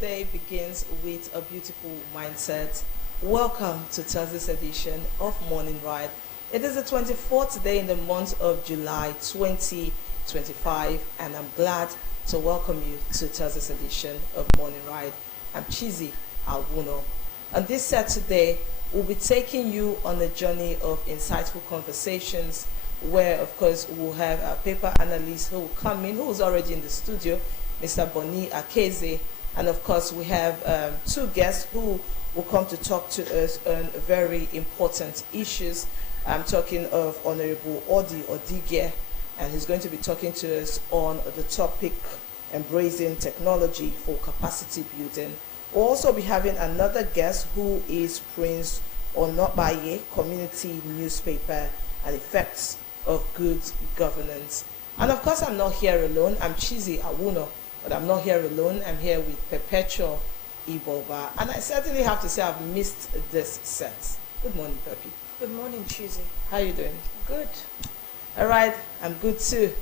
day begins with a beautiful mindset. Welcome to Thursday's edition of Morning Ride. It is the 24th day in the month of July 2025, and I'm glad to welcome you to Thursday's edition of Morning Ride. I'm Chizi Awuno. On this set today, we'll be taking you on a journey of insightful conversations where, of course, we'll have our paper analyst who will come in, who is already in the studio, Mr. Boni Akeze. And, of course, we have two guests who will come to talk to us on very important issues. I'm talking of Honorable Odi Odige, and he's going to be talking to us on the topic embracing technology for capacity building. We'll also be having another guest who is Prince Onobaye, community newspaper and effects of good governance. And of course, I'm not here alone. I'm Chizi Awuno, but I'm not here alone. I'm here with Perpetual Iboba. And I certainly have to say I've missed this set. Good morning, Pepe. Good morning, Chizi. How you doing? Good. All right, I'm good too.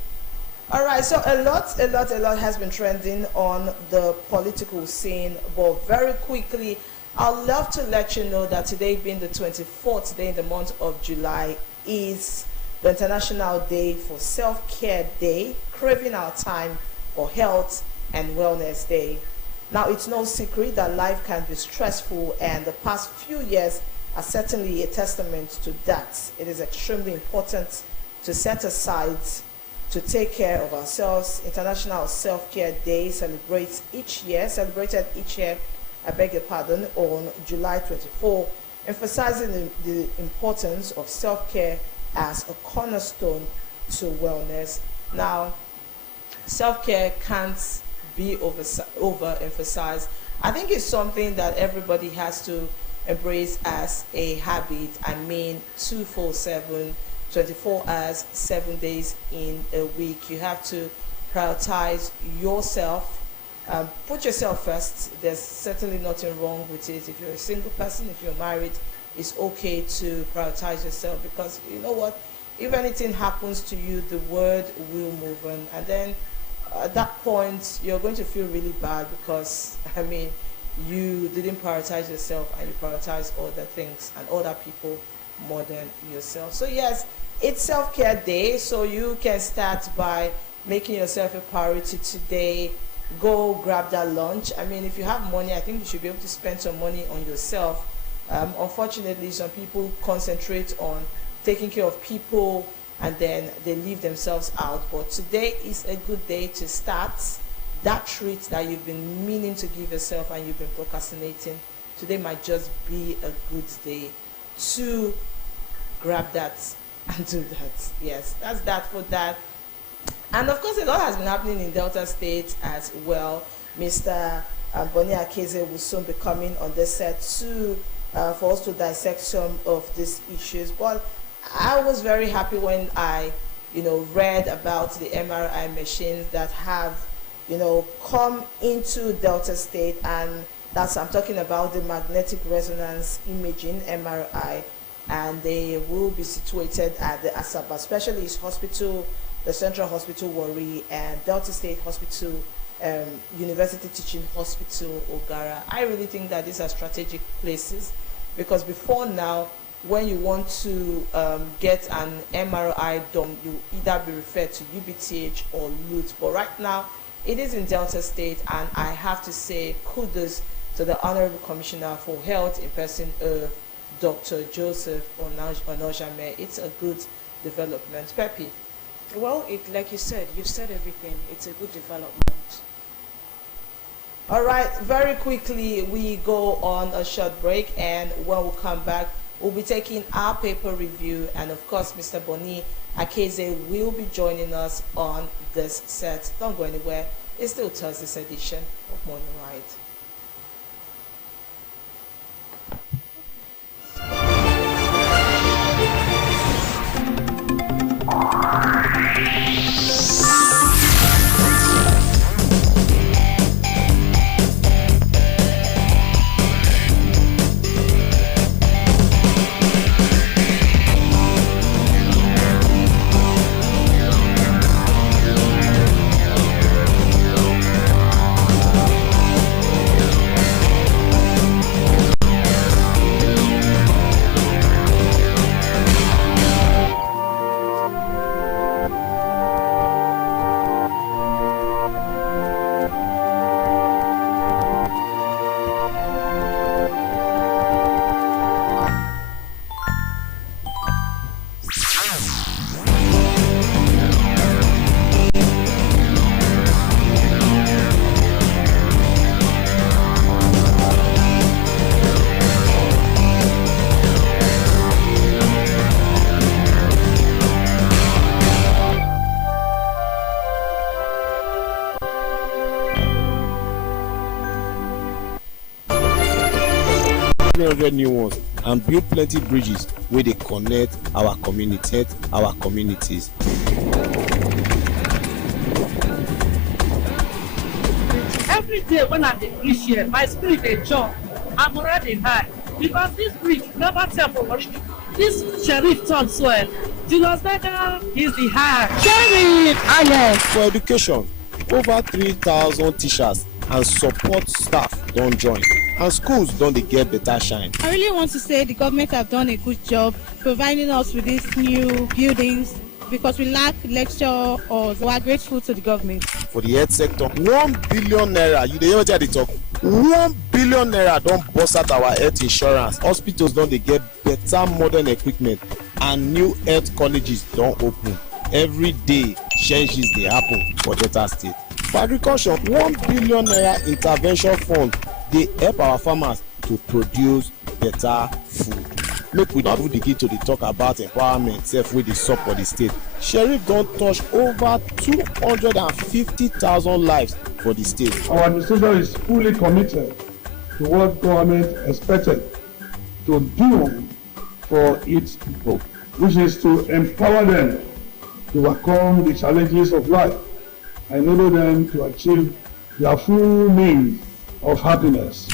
All right, so a lot has been trending on the political scene, but very quickly, I'd love to let you know that today being the 24th day in the month of July is the International Day for Self-Care Day, craving our time for health and wellness day. Now, it's no secret that life can be stressful, and the past few years are certainly a testament to that. It is extremely important to set aside to take care of ourselves. International Self-Care Day celebrated each year, I beg your pardon, on July 24, emphasizing the importance of self-care as a cornerstone to wellness. Now, self-care can't be overemphasized. I think it's something that everybody has to embrace as a habit. I mean, 247, 24 hours, 7 days in a week. You have to prioritize yourself. Put yourself first. There's certainly nothing wrong with it. If you're a single person, if you're married, it's okay to prioritize yourself, because you know what? If anything happens to you, the world will move on. And then at that point, you're going to feel really bad because, I mean, you didn't prioritize yourself and you prioritize other things and other people more than yourself. So yes, it's self-care day, so you can start by making yourself a priority today. Go grab that lunch. I mean, if you have money, I think you should be able to spend some money on yourself. Unfortunately, some people concentrate on taking care of people and then they leave themselves out. But today is a good day to start that treat that you've been meaning to give yourself and you've been procrastinating. Today might just be a good day to grab that and do that. Yes, that's that for that. And of course, a lot has been happening in Delta State as well. Mr. Boni Akeze will soon be coming on the set to for us to dissect some of these issues. But I was very happy when I, read about the MRI machines that have, come into Delta State, and I'm talking about the magnetic resonance imaging (MRI), and they will be situated at the Asaba Specialist Hospital, the Central Hospital Warri, and Delta State Hospital, University Teaching Hospital Ogara. I really think that these are strategic places, because before now, when you want to get an MRI done, you either be referred to UBTH or LUT. But right now, it is in Delta State, and I have to say kudos to the Honorable Commissioner for Health in person of Dr. Joseph Onojame. It's a good development. Pepe. Well, like you said, you've said everything. It's a good development. All right, very quickly, we go on a short break, and when we come back, we'll be taking our paper review, and of course, Mr. Boni Akeze will be joining us on this set. Don't go anywhere. It's still Thursday's edition of Morning Ride. 200 new ones and build plenty bridges wey dey connect our communities. Every day when I dey reach here, my spirit dey jump, my morale dey high because this bridge never tell for worry. This sheriff talk so Julius Berger is the high. Sheriff! Ah yes! For education, over 3,000 teachers and support staff don join and schools don dey get better shine. I really want to say the government have done a good job providing us with these new buildings because we lack lecture halls. We are grateful to the government. For the health sector, 1 billion naira, you dey hear wetin I dey talk? 1 billion naira don burst out our health insurance. Hospitals don dey get better modern equipment and new health colleges don open. Every day, changes dey happen for Delta State. For agriculture, 1 billion naira intervention fund dey help our farmers to produce better food. Make we now begin to dey talk about empowerment sef wey dey sup for the state. Sheriff don touch over 250,000 lives for the state. Our administration is fully committed to what government expected to do for its people, which is to empower them to overcome the challenges of life and enable them to achieve their full means of happiness.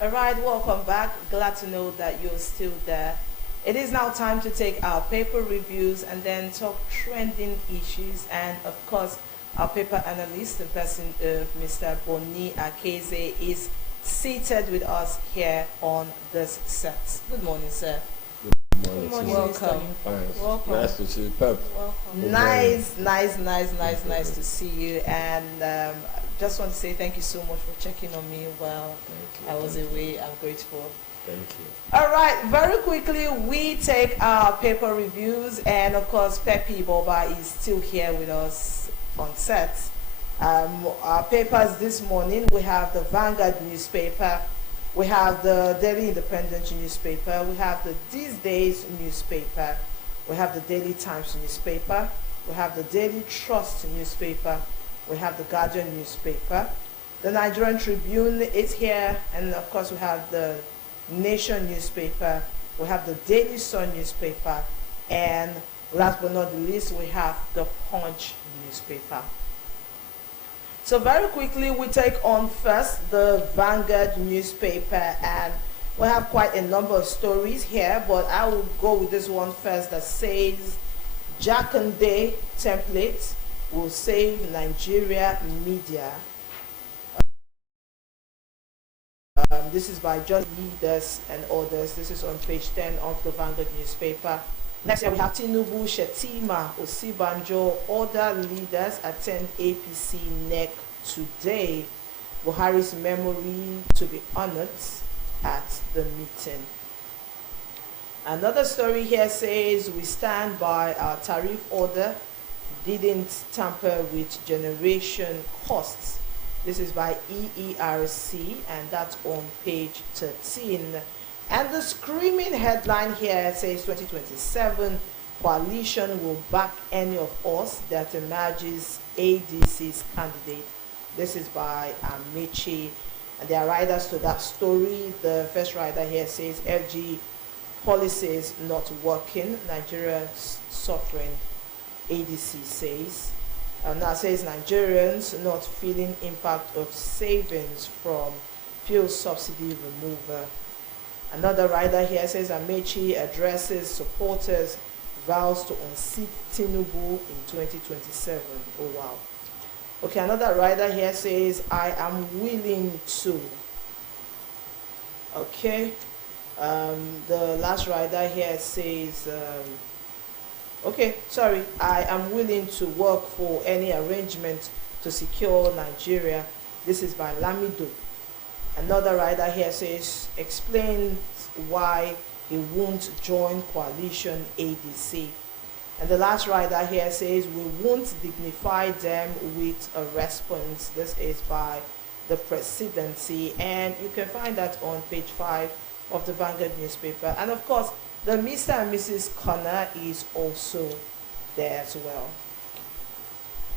All right, welcome back. Glad to know that you're still there. It is now time to take our paper reviews and then talk trending issues. And of course, our paper analyst, the person of Mr. Boni Akeze, is seated with us here on this set. Good morning, sir. Good morning. Welcome. Welcome. Nice to see you, Pep. Welcome. Nice to see you. And just want to say thank you so much for checking on me while I was away. I'm grateful. Thank you. All right, very quickly, we take our paper reviews, and of course, Pepe Boba is still here with us on set. Our papers this morning, we have the Vanguard newspaper, we have the Daily Independent newspaper, we have the These Days newspaper, we have the Daily Times newspaper, we have the Daily Trust newspaper, we have the Guardian newspaper, the Nigerian Tribune is here, and of course we have the Nation newspaper, we have the Daily Sun newspaper, and last but not the least, we have the Punch newspaper. So very quickly, we take on first the Vanguard newspaper, and we have quite a number of stories here, but I will go with this one first that says Jakande template will save Nigeria media. This is by John Leaders and others. This is on page 10 of the Vanguard newspaper. Next, we have Tinubu, Shetima, Osibanjo, other leaders attend APC NEC today. Buhari's memory to be honored at the meeting. Another story here says we stand by our tariff order, didn't tamper with generation costs. This is by EERC, and that's on page 13. And the screaming headline here says 2027 coalition will back any of us that emerges ADC's candidate. This is by Amechi, and there are writers to that story. The first writer here says FG policies not working, Nigeria suffering, ADC says. Now says Nigerians not feeling impact of savings from fuel subsidy removal. Another writer here says Amechi addresses supporters, vows to unseat Tinubu in 2027. Oh wow. Okay, another writer here says I am willing to. Okay. The last writer here says I am willing to work for any arrangement to secure Nigeria. This is by Lamido. Another writer here says, explains why he won't join coalition ADC. And the last rider here says, we won't dignify them with a response. This is by the presidency. And you can find that on page 5 of the Vanguard newspaper. And of course, the Mr. and Mrs. Corner is also there as well.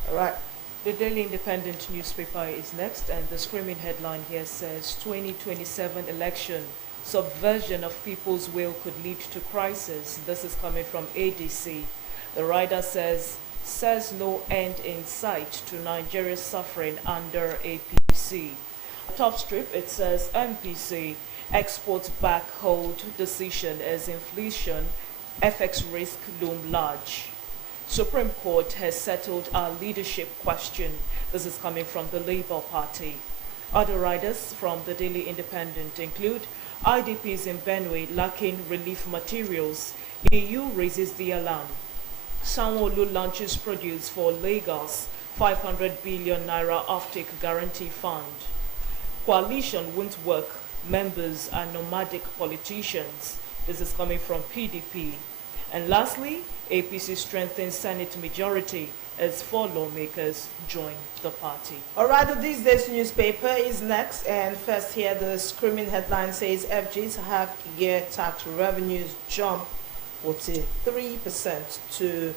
All right. The Daily Independent newspaper is next, and the screaming headline here says 2027 election, subversion of people's will could lead to crisis. This is coming from ADC. The rider says no end in sight to Nigeria's suffering under APC. Top strip, it says MPC exports back hold decision as inflation, FX risk loom large. Supreme Court has settled our leadership question. This is coming from the Labour Party. Other riders from the Daily Independent include IDPs in Benue lacking relief materials. EU raises the alarm. Sanwo-Olu launches produce for Lagos, 500 billion naira offtake guarantee fund. Coalition won't work. Members are nomadic politicians. This is coming from PDP. And lastly, APC strengthens Senate majority as 4 lawmakers join the party. All right, these days newspaper is next, and first here the screaming headline says FG's half-year tax revenues jump 43% to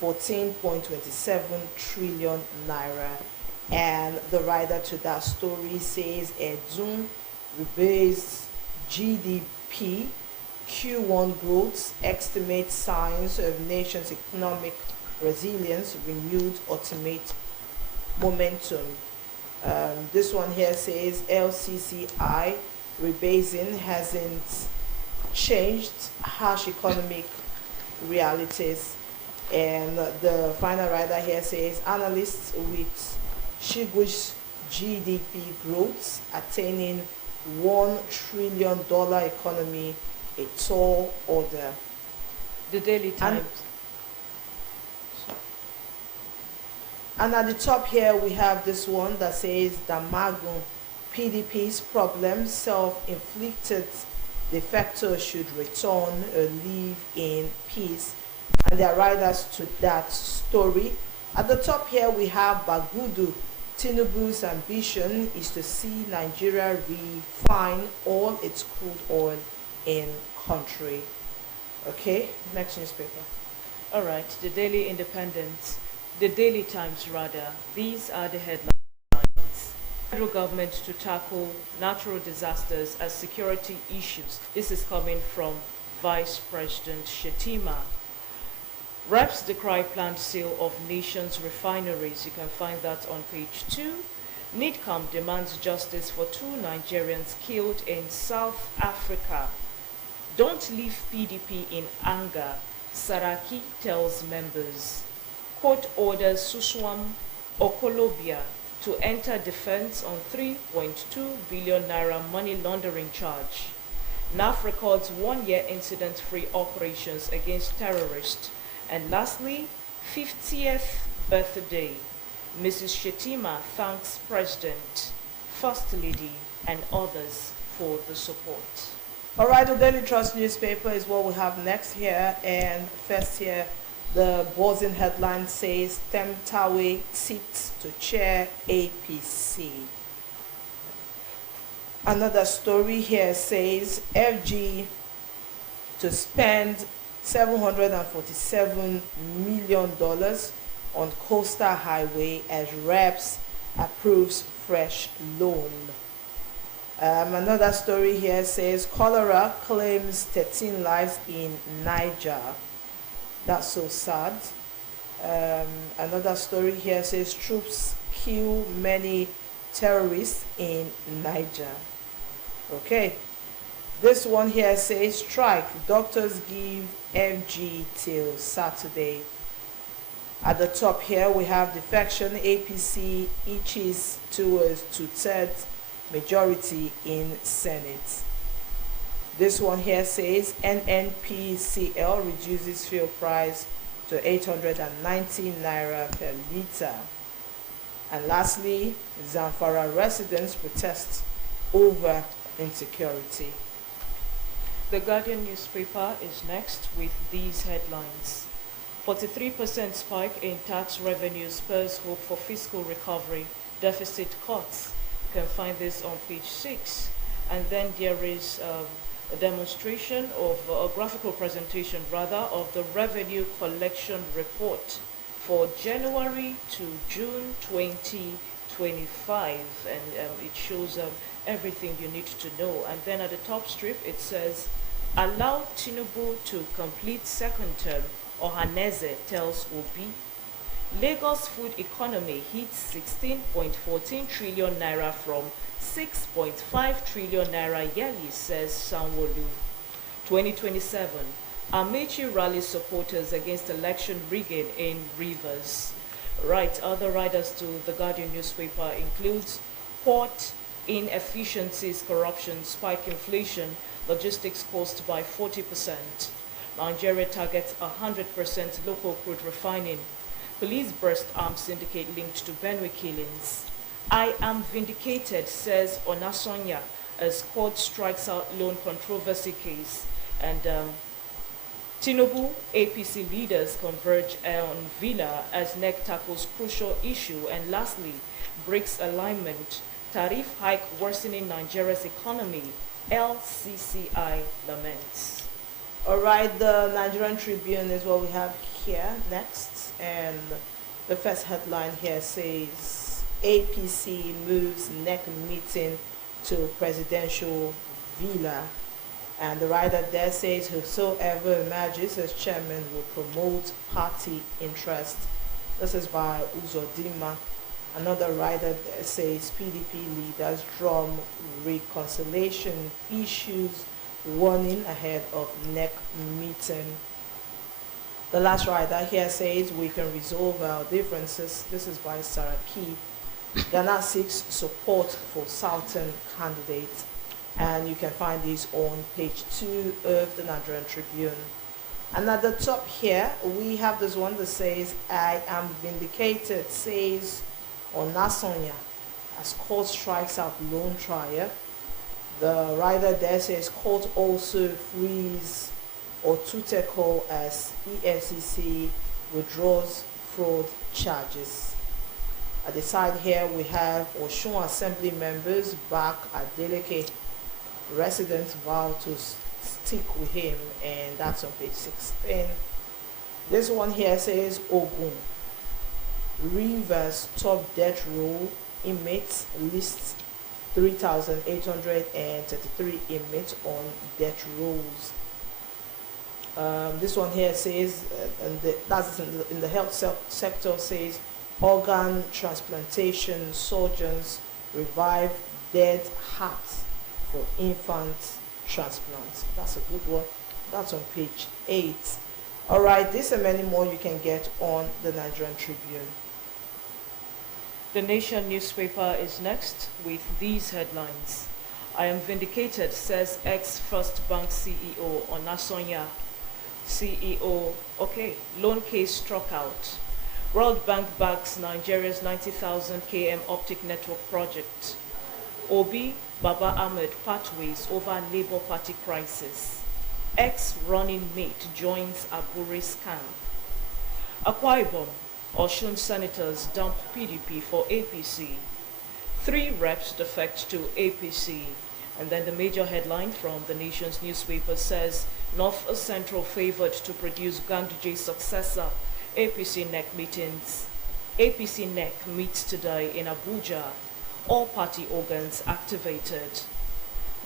14.27 trillion naira. And the rider to that story says Edun rebased GDP Q1 growth, estimate signs of nation's economic resilience, renewed ultimate momentum. This one here says LCCI rebasing hasn't changed harsh economic realities. And the final rider here says analysts with Shigu's GDP growth attaining $1 trillion economy a tall order. The Daily Times. And at the top here we have this one that says Damagun, PDP's problem self-inflicted, de facto should return or live in peace. And there are riders to that story. At the top here we have Bagudu. Tinubu's ambition is to see Nigeria refine all its crude oil in country. Okay, next newspaper. All right, the Daily Independent, the Daily Times rather. These are the headlines. Federal government to tackle natural disasters as security issues. This is coming from Vice President Shetima. Reps decry planned sale of nation's refineries. You can find that on page 2. NIDCAM demands justice for 2 Nigerians killed in South Africa. Don't leave PDP in anger, Saraki tells members. Court orders Suswam Okolobia to enter defense on 3.2 billion naira money laundering charge. NAF records 1-year incident-free operations against terrorists. And lastly, 50th birthday. Mrs. Shetima thanks President, First Lady, and others for the support. All right, the Daily Trust newspaper is what we have next here. And first here, the buzzing headline says Temtawe sits to chair APC. Another story here says FG to spend $747 million on Coastal Highway as reps approves fresh loan. Another story here says cholera claims 13 lives in Niger. That's so sad. Another story here says troops kill many terrorists in Niger. Okay. This one here says strike. Doctors give FG till Saturday. At the top here we have defection. APC inches towards 2/3 majority in Senate. This one here says NNPCL reduces fuel price to 890 naira per litre. And lastly, Zamfara residents protest over insecurity. The Guardian newspaper is next with these headlines. 43% spike in tax revenue spurs hope for fiscal recovery, deficit cuts. You can find this on page 6. And then there is a demonstration of a graphical presentation rather of the revenue collection report for January to June 2025, and it shows everything you need to know. And then at the top strip it says, allow Tinubu to complete second term, Ohaneze tells Obi. Lagos food economy hits 16.14 trillion naira from 6.5 trillion naira yearly, says Sanwo-Olu. 2027, Amechi rallies supporters against election rigging in Rivers. Right, other riders to the Guardian newspaper includes port inefficiencies, corruption, spike inflation, logistics cost by 40%. Nigeria targets 100% local crude refining. Police burst arms syndicate linked to Benue killings. I am vindicated, says Onasonya, as court strikes out loan controversy case. And Tinubu, APC leaders converge on Villa as NEC tackles crucial issue. And lastly, BRICS alignment, tariff hike worsening Nigeria's economy, LCCI laments. All right, the Nigerian Tribune is what we have here next. And the first headline here says, APC moves NEC meeting to presidential villa. And the writer there says, whosoever emerges as chairman will promote party interest. This is by Uzodima. Another writer there says, PDP leaders drum reconciliation issues, warning ahead of NEC meeting. The last writer here says, we can resolve our differences. This is by Saraki. Ghana seeks support for Southern candidates. And you can find these on page 2 of the Nigerian Tribune. And at the top here, we have this one that says, I am vindicated, says Onasonya, as court strikes out loan trial. The writer there says, court also frees Otuteko as EFCC withdraws fraud charges. At the side here, we have Oshun Assembly members back at Deleke. Residents vow to stick with him, and that's on page 16. This one here says Ogun. Rivers top death row inmates lists 3,833 inmates on death rolls. This one here says, that's in the health sector, says organ transplantation surgeons revive dead hearts for infant transplants. That's a good one. That's on page 8. All right, this and many more you can get on the Nigerian Tribune. The Nation newspaper is next with these headlines. I am vindicated, says ex-First Bank CEO Onasonya. CEO, okay, loan case struck out. World Bank backs Nigeria's 90,000 km optic network project. Obi, Baba Ahmed pathways over Labour Party crisis. Ex-running mate joins Aburi's camp. Akwa Ibom, Oshun senators dump PDP for APC. 3 reps defect to APC. And then the major headline from the Nation's newspaper says, North Central favored to produce Ganduje's successor. APC NEC meetings. APC NEC meets today in Abuja. All party organs activated.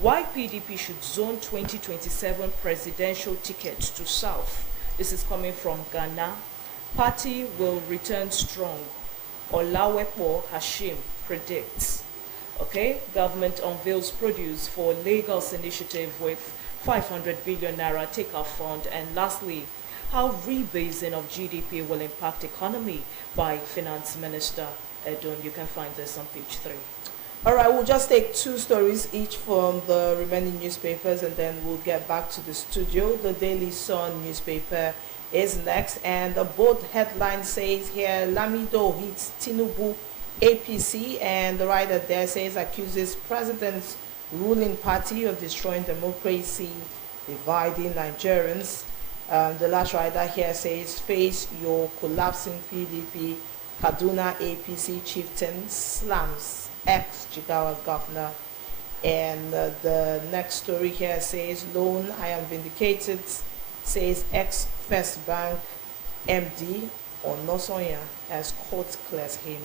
Why PDP should zone 2027 presidential ticket to South. This is coming from Ghana. Party will return strong. Olawepo Hashim predicts. Okay, government unveils produce for Lagos initiative with 500 billion naira take-off fund. And lastly, how rebasing of GDP will impact economy by Finance Minister Edun. You can find this on page 3. All right, we'll just take 2 stories each from the remaining newspapers, and then we'll get back to the studio. The Daily Sun newspaper is next, and the bold headline says here, Lamido hits Tinubu APC, and the writer there says accuses president's ruling party of destroying democracy, dividing Nigerians. The last rider here says, face your collapsing PDP, Kaduna APC chieftain slams ex-Jigawa governor. And the next story here says, loan, I am vindicated, says ex-First Bank MD Onosonya as court clears him.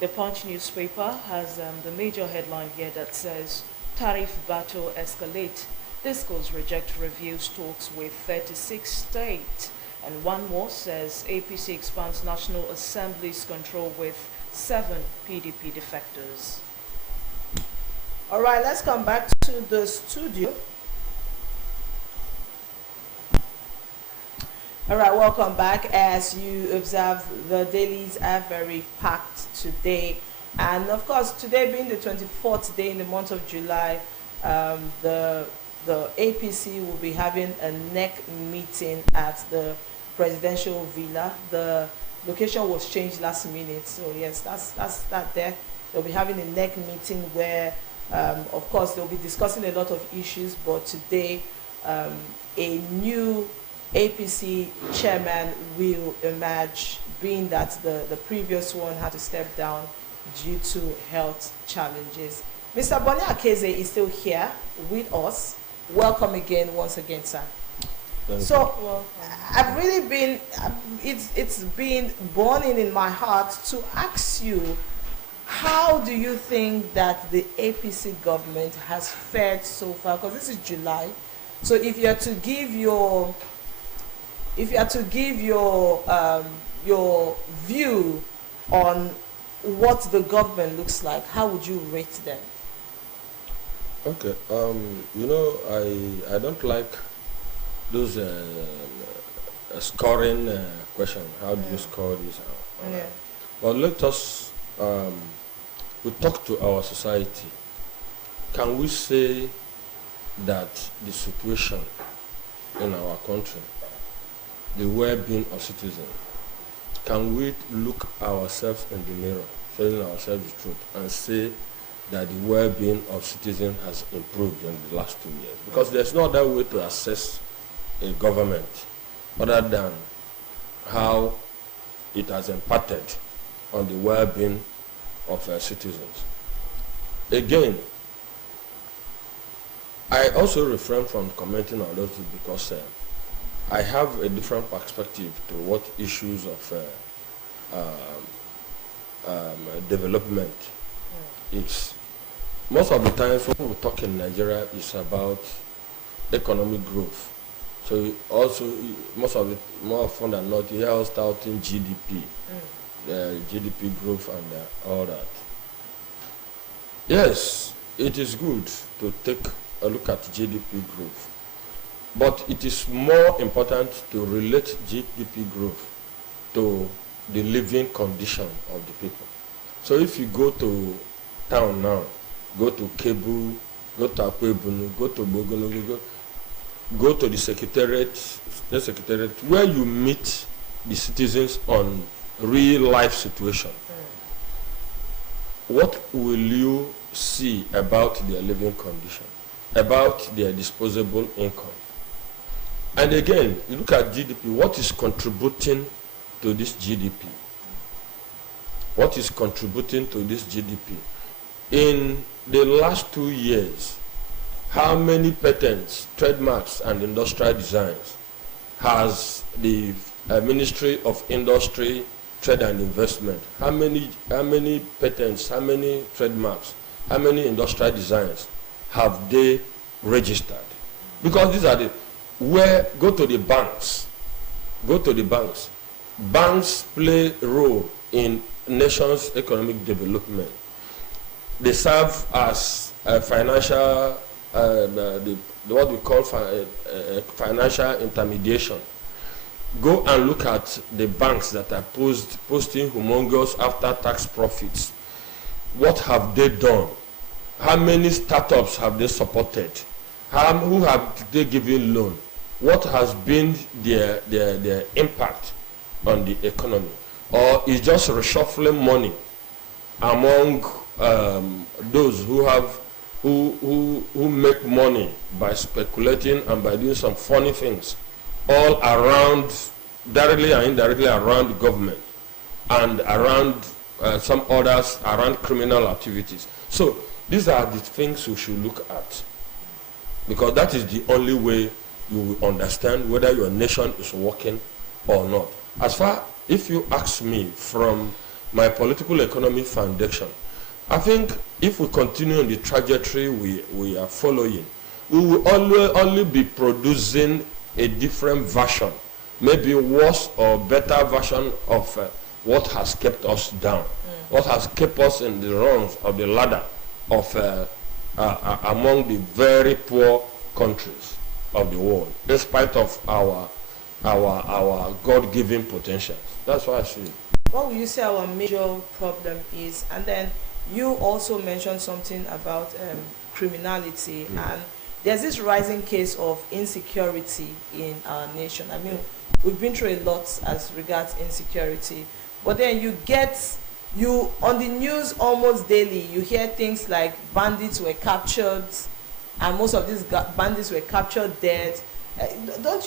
The Punch newspaper has the major headline here that says, tariff battle escalate. Discos reject reviews talks with 36 states. And one more says, APC expands National Assembly's control with 7 PDP defectors. All right, let's come back to the studio. All right, welcome back. As you observe, the dailies are very packed today. And of course, today being the 24th day in the month of July, the APC will be having a NEC meeting at the presidential villa. The location was changed last minute, so yes, that's that there. They'll be having a NEC meeting where, of course, they'll be discussing a lot of issues, but today, a new APC chairman will emerge, being that the previous one had to step down due to health challenges. Mr. Boni Akeze is still here with us. Welcome again, once again, sir. So, I've really been, it's been burning in my heart to ask you, how do you think that the APC government has fared so far? Because this is July. So if you are to give your view on what the government looks like, how would you rate them? Okay. You know, I don't like those scoring question. How do you score this? Yeah. But let us we talk to our society. Can we say that the situation in our country, the well-being of citizens, can we look ourselves in the mirror, telling ourselves the truth, and say that the well-being of citizens has improved in the last 2 years? Because there's no other way to assess a government other than how it has impacted on the well-being of citizens. Again, I also refrain from commenting on those because I have a different perspective to what issues of development is. Most of the times when we talk in Nigeria, it's about economic growth. So also, most of it, more often than not, you hear us touting GDP, GDP growth and all that. Yes, it is good to take a look at GDP growth, but it is more important to relate GDP growth to the living condition of the people. So if you go to town now, go to Kebu, go to Akwebunu, go to Bogono, go to the secretariat, where you meet the citizens on real life situation. What will you see about their living condition, about their disposable income? And again, you look at GDP, what is contributing to this GDP? What is contributing to this GDP? In the last 2 years, how many patents, trademarks, and industrial designs has the Ministry of Industry, Trade and Investment? How many patents, how many trademarks, how many industrial designs have they registered? Because these are the, go to the banks. Go to the banks. Banks play a role in nations' economic development. They serve as a financial, what we call financial intermediation. Go and look at the banks that are posting humongous after-tax profits. What have they done? How many startups have they supported? Who have they given loan? What has been their impact on the economy? Or is just reshuffling money among those who have who make money by speculating and by doing some funny things all around, directly and indirectly around the government and around some others around criminal activities. So these are the things we should look at, because that is the only way you will understand whether your nation is working or not. As far, if you ask me, from my political economy foundation, I think if we continue on the trajectory we are following, we will only be producing a different version, maybe worse or better version of what has kept us down, what has kept us in the rungs of the ladder of among the very poor countries of the world, in spite of our God-given potentials. That's what I see. What would you say our major problem is? And then you also mentioned something about criminality, and there's this rising case of insecurity in our nation. I mean, we've been through a lot as regards insecurity, but then you on the news almost daily, you hear things like bandits were captured, and most of these bandits were captured dead. Do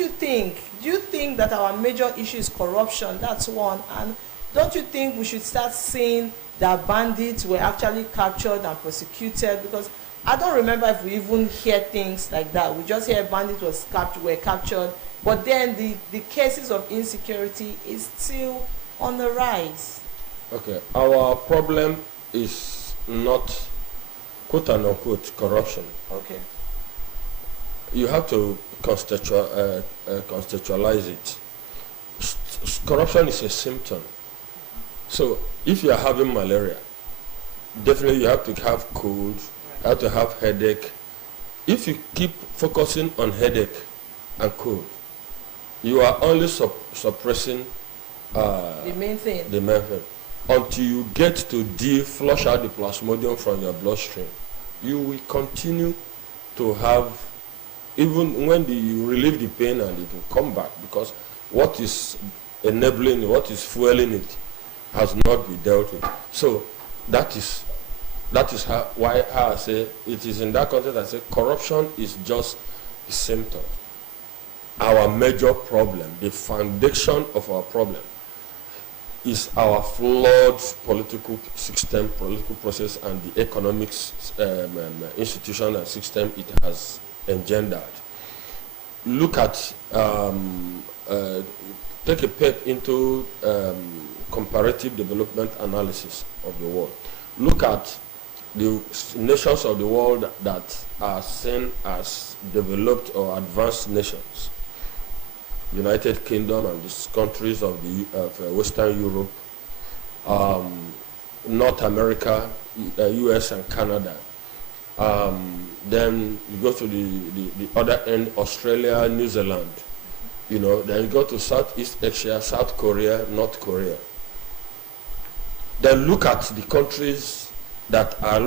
you think that our major issue is corruption? That's one. And don't you think we should start seeing that bandits were actually captured and prosecuted? Because I don't remember if we even hear things like that. We just hear bandits were captured, but then the cases of insecurity is still on the rise. Okay, our problem is not quote unquote corruption. Okay. You have to contextualize it. Corruption is a symptom. So if you are having malaria, definitely you have to have cold, you have to have headache. If you keep focusing on headache and cold, you are only suppressing the main thing. Until you get to flush out the plasmodium from your bloodstream, you will continue to have, even when you relieve the pain, and it will come back, because what is enabling, what is fueling it has not been dealt with. So that is why I say it is in that context I say corruption is just a symptom. Our major problem, the foundation of our problem, is our flawed political system, political process, and the economic institution and system it has engendered. Look at, take a peek into comparative development analysis of the world. Look at the nations of the world that are seen as developed or advanced nations. United Kingdom and the countries of Western Europe, North America, US and Canada. Then you go to the other end, Australia, New Zealand. Then you go to Southeast Asia, South Korea, North Korea. Then look at the countries that are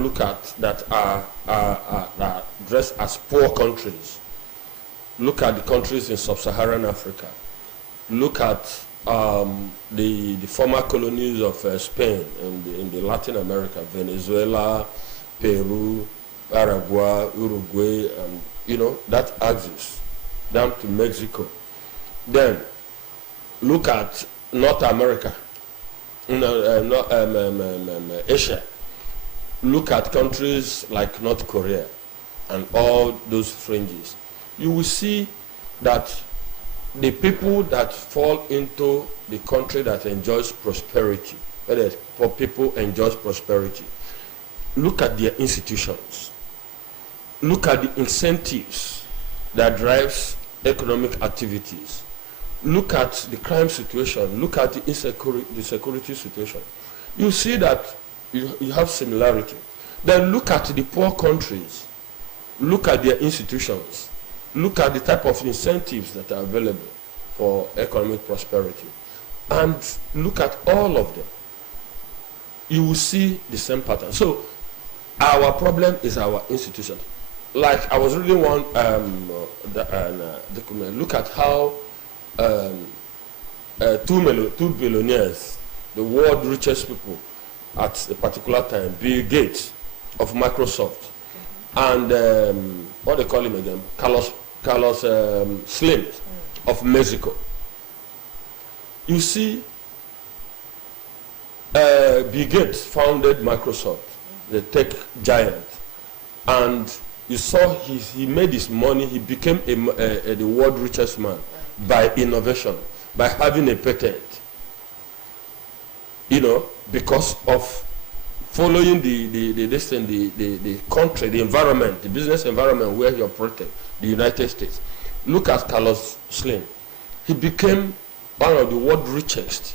dressed as poor countries. Look at the countries in sub-Saharan Africa. Look at the former colonies of Spain in the Latin America, Venezuela, Peru, Paraguay, Uruguay, and that axis down to Mexico. Then look at North America, Asia. Look at countries like North Korea and all those fringes. You will see that the people that fall into the country that enjoys prosperity, whether poor people enjoys prosperity, look at their institutions. Look at the incentives that drives economic activities. Look at the crime situation. Look at the security situation. You see that you have similarity. Then look at the poor countries. Look at their institutions. Look at the type of incentives that are available for economic prosperity. And look at all of them. You will see the same pattern. So our problem is our institutions. Like I was reading one document. Look at how two billionaires, the world's richest people at a particular time, Bill Gates of Microsoft and what they call him again, Carlos Slim of Mexico. You see, Bill Gates founded Microsoft, the tech giant, and you saw he made his money. He became the world richest man by innovation, by having a patent. You know, because of following the country, the environment, the business environment where he operated, the United States. Look at Carlos Slim. He became one of the world richest.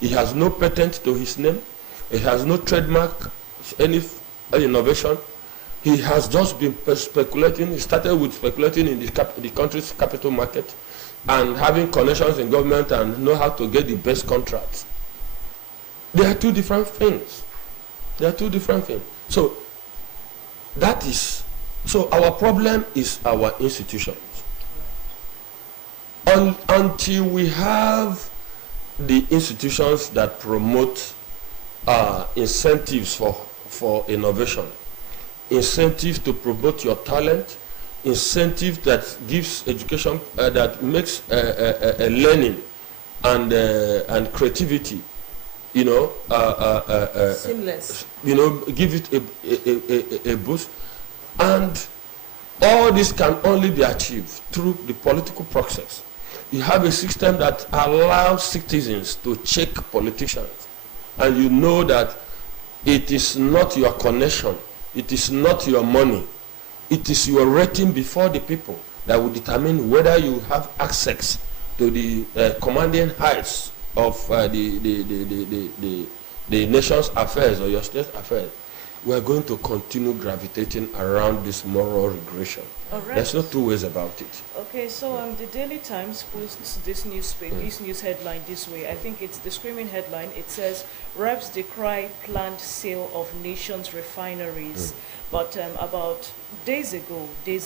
He has no patent to his name. He has no trademark, any innovation. He has just been speculating. He started with speculating in the country's capital market and having connections in government and know how to get the best contracts. They are two different things. They are two different things. So our problem is our institutions. Until we have the institutions that promote incentives for innovation, incentives to promote your talent, incentives that gives education, that makes learning and creativity, you know, Seamless. you know, give it a boost. And all this can only be achieved through the political process. You have a system that allows citizens to check politicians, and you know that it is not your connection, it is not your money, it is your rating before the people that will determine whether you have access to the commanding heights of the nation's affairs or your state's affairs. We are going to continue gravitating around this moral regression. All right. There's no two ways about it. Okay, so the Daily Times posts this news headline this way. I think it's the screaming headline. It says, "Reps decry planned sale of nation's refineries." But about days ago, they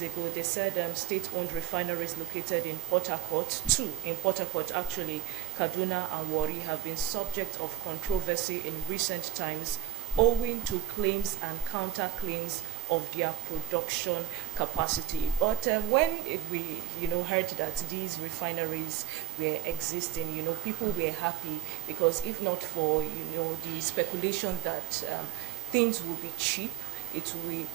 said state-owned refineries located in Port Harcourt, two in Port Harcourt actually, Kaduna and Warri, have been subject of controversy in recent times, owing to claims and counterclaims of their production capacity. But when we, heard that these refineries were existing, people were happy, because if not for, the speculation that things will be cheap,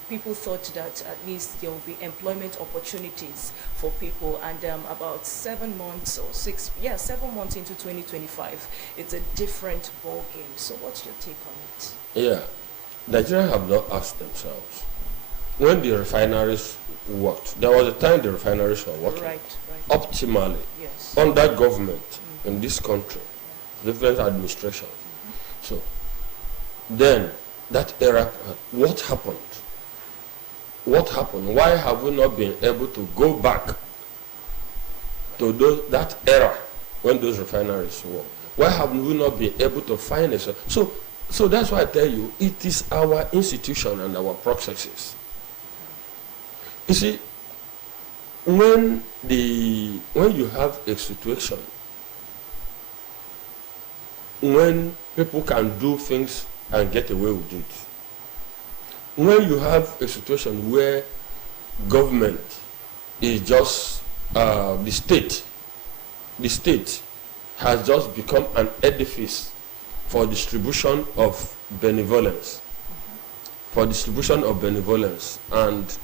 people thought that at least there will be employment opportunities for people. And about 7 months or 7 months into 2025, it's a different ball game. So what's your take on it? Yeah, Nigerians have not asked themselves when the refineries worked. There was a time the refineries were working Right. optimally Yes. under government in this country, different administrations. So then that era, what happened? What happened? Why have we not been able to go back to that era when those refineries were? Why have we not been able to find a so that's why I tell you, it is our institution and our processes. You see, when you have a situation when people can do things and get away with it, when you have a situation where government is just the state has just become an edifice for distribution of benevolence, and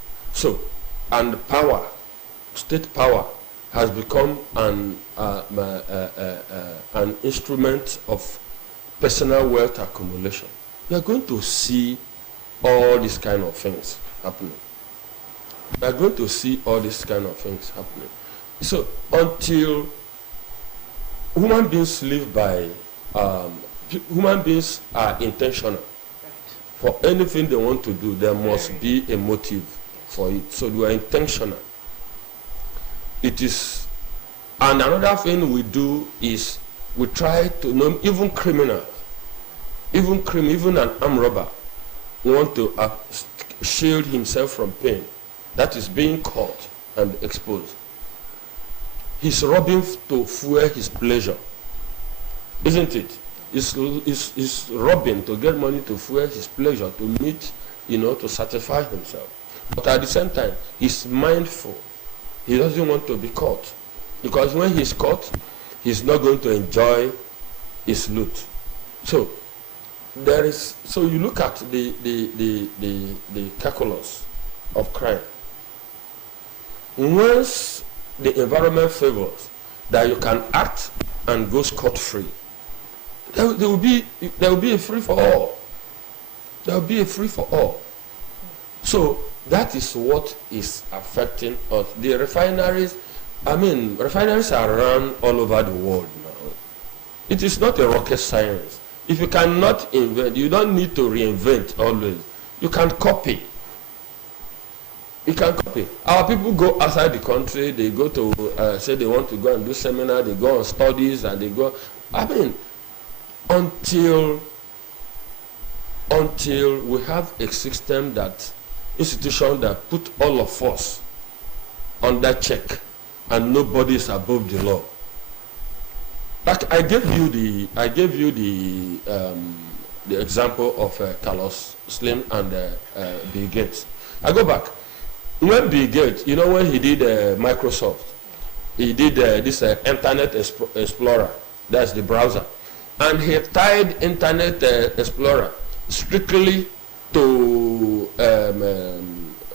power, state power has become an instrument of personal wealth accumulation. You are going to see all these kind of things happening. You are going to see all these kind of things happening. So until human beings live by human beings are intentional. For anything they want to do, there must be a motive for it. So they are intentional. It is, and another thing we do is we try to know even criminals, even an armed robber want to shield himself from pain. That is being caught and exposed. He's robbing to fuel his pleasure, isn't it? Is robbing to get money to fuel his pleasure, to meet, to satisfy himself. But at the same time, he's mindful. He doesn't want to be caught. Because when he's caught, he's not going to enjoy his loot. So you look at the calculus of crime. Once the environment favors that you can act and go scot-free, there will be a free for all. There will be a free for all. So that is what is affecting us. The refineries are run all over the world now. It is not a rocket science. If you cannot invent, you don't need to reinvent always. You can copy. You can copy. Our people go outside the country, they go to, say they want to go and do seminar, they go on studies, and they go, until we have a system institution that put all of us under check and nobody is above the law. Like I gave you the example of Carlos Slim and Bill Gates. I go back. When Bill Gates, when he did Microsoft, he did this Internet Explorer, that's the browser, and he tied Internet Explorer strictly to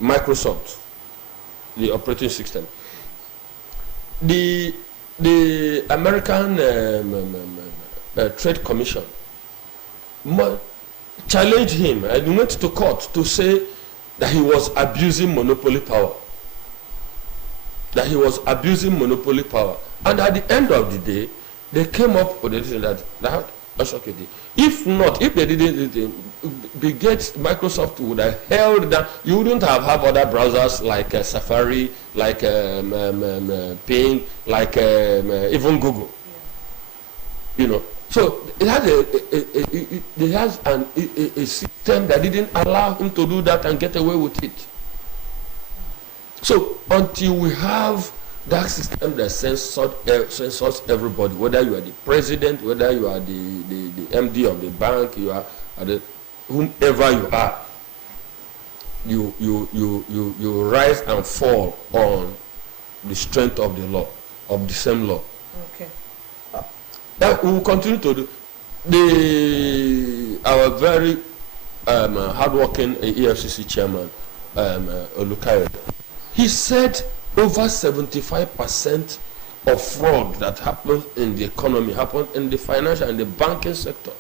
Microsoft, the operating system. The American Trade Commission challenged him and went to court to say that he was abusing monopoly power. And at the end of the day, they came up with the decision that's okay. If they didn't, Bill Gates, Microsoft would have held that. You wouldn't have other browsers like Safari, like Bing, like even Google. Yeah. So it has a system that didn't allow him to do that and get away with it. So until we have that system that censors everybody, whether you are the president, whether you are the MD of the bank, you are whomever you are, you rise and fall on the strength of the law, of the same law. Okay. That we will continue to do. Our very hardworking EFCC chairman, Olukayo, he said over 75% of fraud that happens in the economy happens in the financial and the banking sector.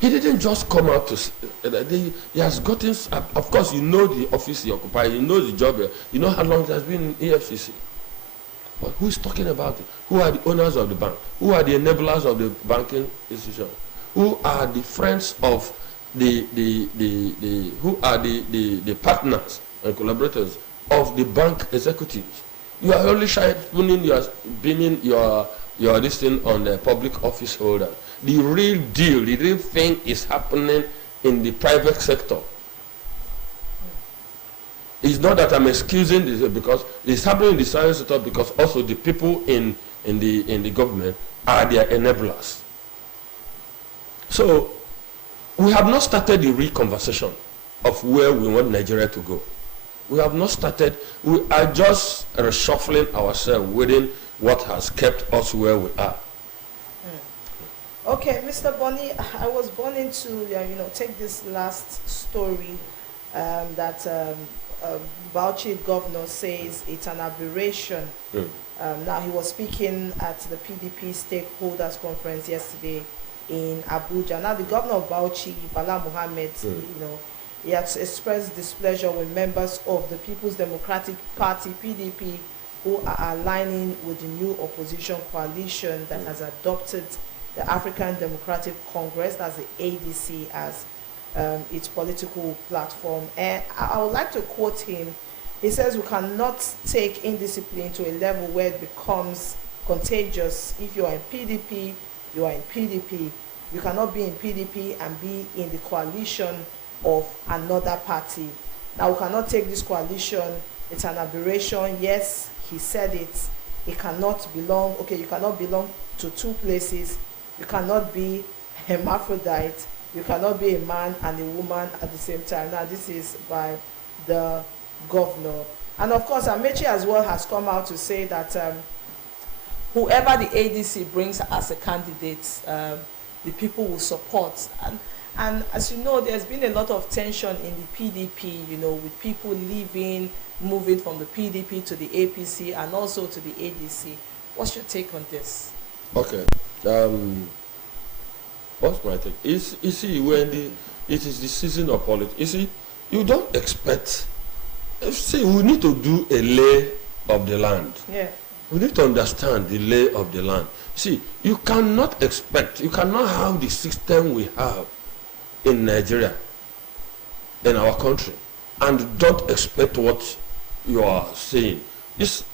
He didn't just come out to say, he has gotten, of course, the office he occupies, the job, how long it has been in EFCC. But who is talking about it? Who are the owners of the bank? Who are the enablers of the banking institution? Who are the friends of who are the partners and collaborators of the bank executives? You are only beaming your this thing on the public office holder. The real deal, the real thing is happening in the private sector. It's not that I'm excusing this because it's happening in the private sector because also the people in the government are their enablers. So we have not started the real conversation of where we want Nigeria to go. We have not started. We are just reshuffling ourselves within what has kept us where we are. Okay, Mr. Bonny, I was born to take this last story that Bauchi governor says it's an aberration. Now he was speaking at the PDP stakeholders conference yesterday in Abuja. Now the governor of Bauchi, Bala Mohammed, he has expressed displeasure with members of the People's Democratic Party (PDP) who are aligning with the new opposition coalition that has adopted the African Democratic Congress, that's the ADC, as its political platform. And I would like to quote him. He says, "We cannot take indiscipline to a level where it becomes contagious. If you are in PDP, you are in PDP. You cannot be in PDP and be in the coalition of another party. Now, we cannot take this coalition. It's an aberration." Yes, he said it. It cannot belong. Okay, you cannot belong to two places. You cannot be hermaphrodite. You cannot be a man and a woman at the same time. Now, this is by the governor. And of course, Amechi as well has come out to say that whoever the ADC brings as a candidate, the people will support. And as you know, there's been a lot of tension in the PDP, you know, with people leaving, moving from the PDP to the APC and also to the ADC. What's your take on this? Okay. What's my take? You see, when it is the season of politics, you see, you don't expect. See, we need to do a lay of the land. Yeah. We need to understand the lay of the land. See, you cannot have the system we have in Nigeria, in our country, and don't expect what you are saying. This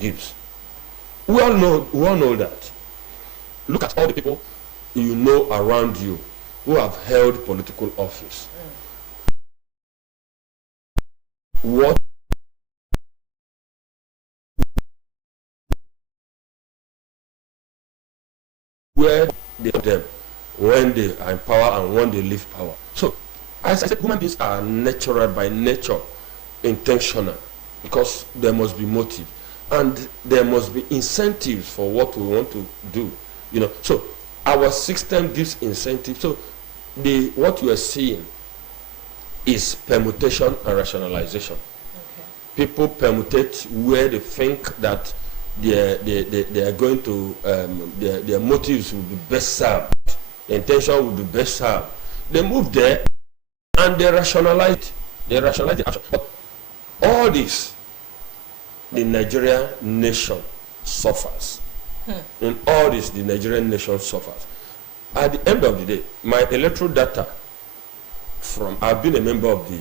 gives. We all know that. Look at all the people you know around you who have held political office. What where they them when they are in power and when they leave power. So, as I said, human beings are natural by nature, intentional, because there must be motive and there must be incentives for what we want to do. You know, so our system gives incentives. So what you are seeing is permutation and rationalization. Okay. People permutate where they think that they are going to their motives will be best served, the intention will be best served. They move there and they rationalize the action. But all this, the Nigerian nation suffers. In all this, the Nigerian nation suffers. At the end of the day, my electoral data I've been a member of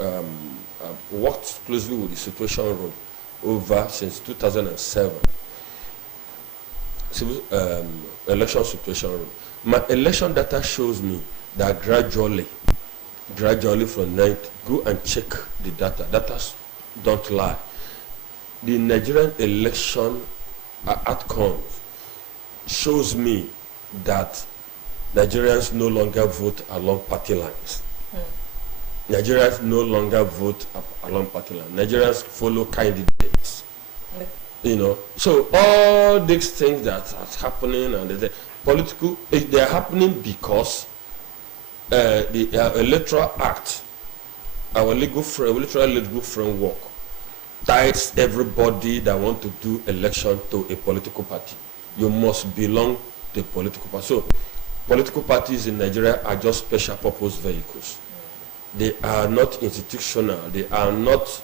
I've worked closely with the situation room since 2007. Election situation room. My election data shows me that gradually from night, go and check the data. Data don't lie. The Nigerian election outcomes shows me that Nigerians no longer vote along party lines. Nigerians no longer vote along party lines. Nigerians follow candidates. You know, so all these things that are happening and they are happening because the electoral act, our electoral legal framework, ties everybody that want to do election to a political party. You must belong to a political party. So political parties in Nigeria are just special purpose vehicles. They are not institutional. They are not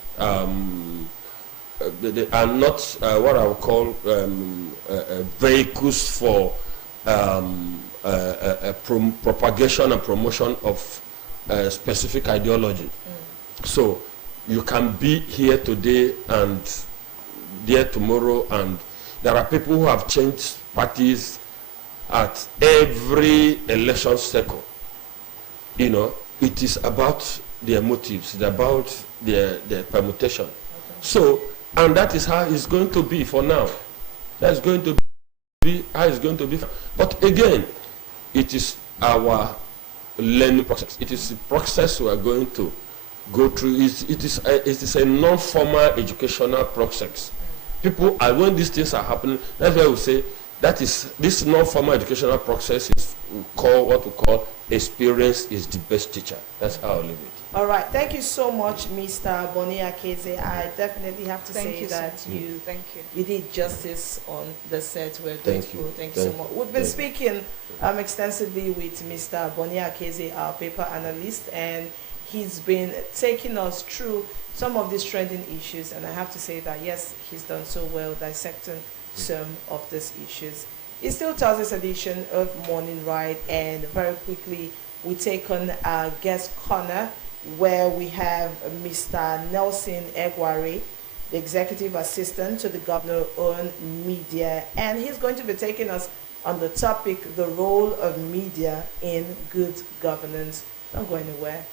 what I would call vehicles for propagation and promotion of specific ideology. So you can be here today and there tomorrow, and there are people who have changed parties at every election cycle. You know, it is about their motives, it's about their permutation. Okay. So, and that is how it's going to be for now. That's going to be how it's going to be. But again, it is our learning process. It is the process we are going to go through. It is a non-formal educational process. People, when these things are happening, that's why we say that is this non-formal educational process is what we call experience is the best teacher. That's how I live it. All right, thank you so much, Mr. Boni Akeze. I definitely have to say that you did justice on the set. We're grateful. Thank you so much. We've been speaking extensively with Mr. Boni Akeze, our paper analyst, and he's been taking us through some of these trending issues, and I have to say that yes, he's done so well dissecting some of these issues. It's still Thursday's edition of Morning Ride, and very quickly we take on our guest corner, where we have Mr. Nelson Egwari, the executive assistant to the governor on media, and he's going to be taking us on the topic, the role of media in good governance. Don't go anywhere.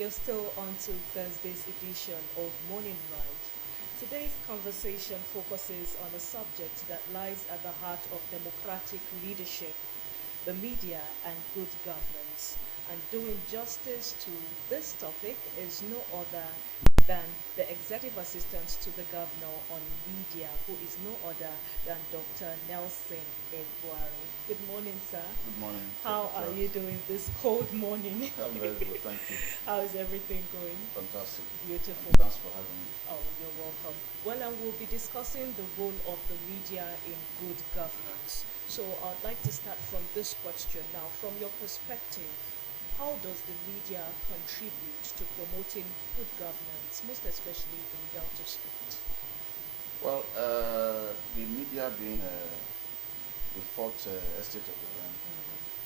You're still on to Thursday's edition of Morning Ride. Today's conversation focuses on a subject that lies at the heart of democratic leadership, the media and good governance. And doing justice to this topic is no other than the Executive Assistant to the Governor on Media, who is no other than Dr. Nelson Ebuari. Good morning, sir. Good morning. How are you doing this cold morning? I'm very good, thank you. How is everything going? Fantastic. Beautiful. Thanks for having me. Oh, you're welcome. Well, and we'll be discussing the role of the media in good governance. So I'd like to start from this question. Now, from your perspective, how does the media contribute to promoting good governance, most especially in Delta State? Well, the media being the fourth estate of the land,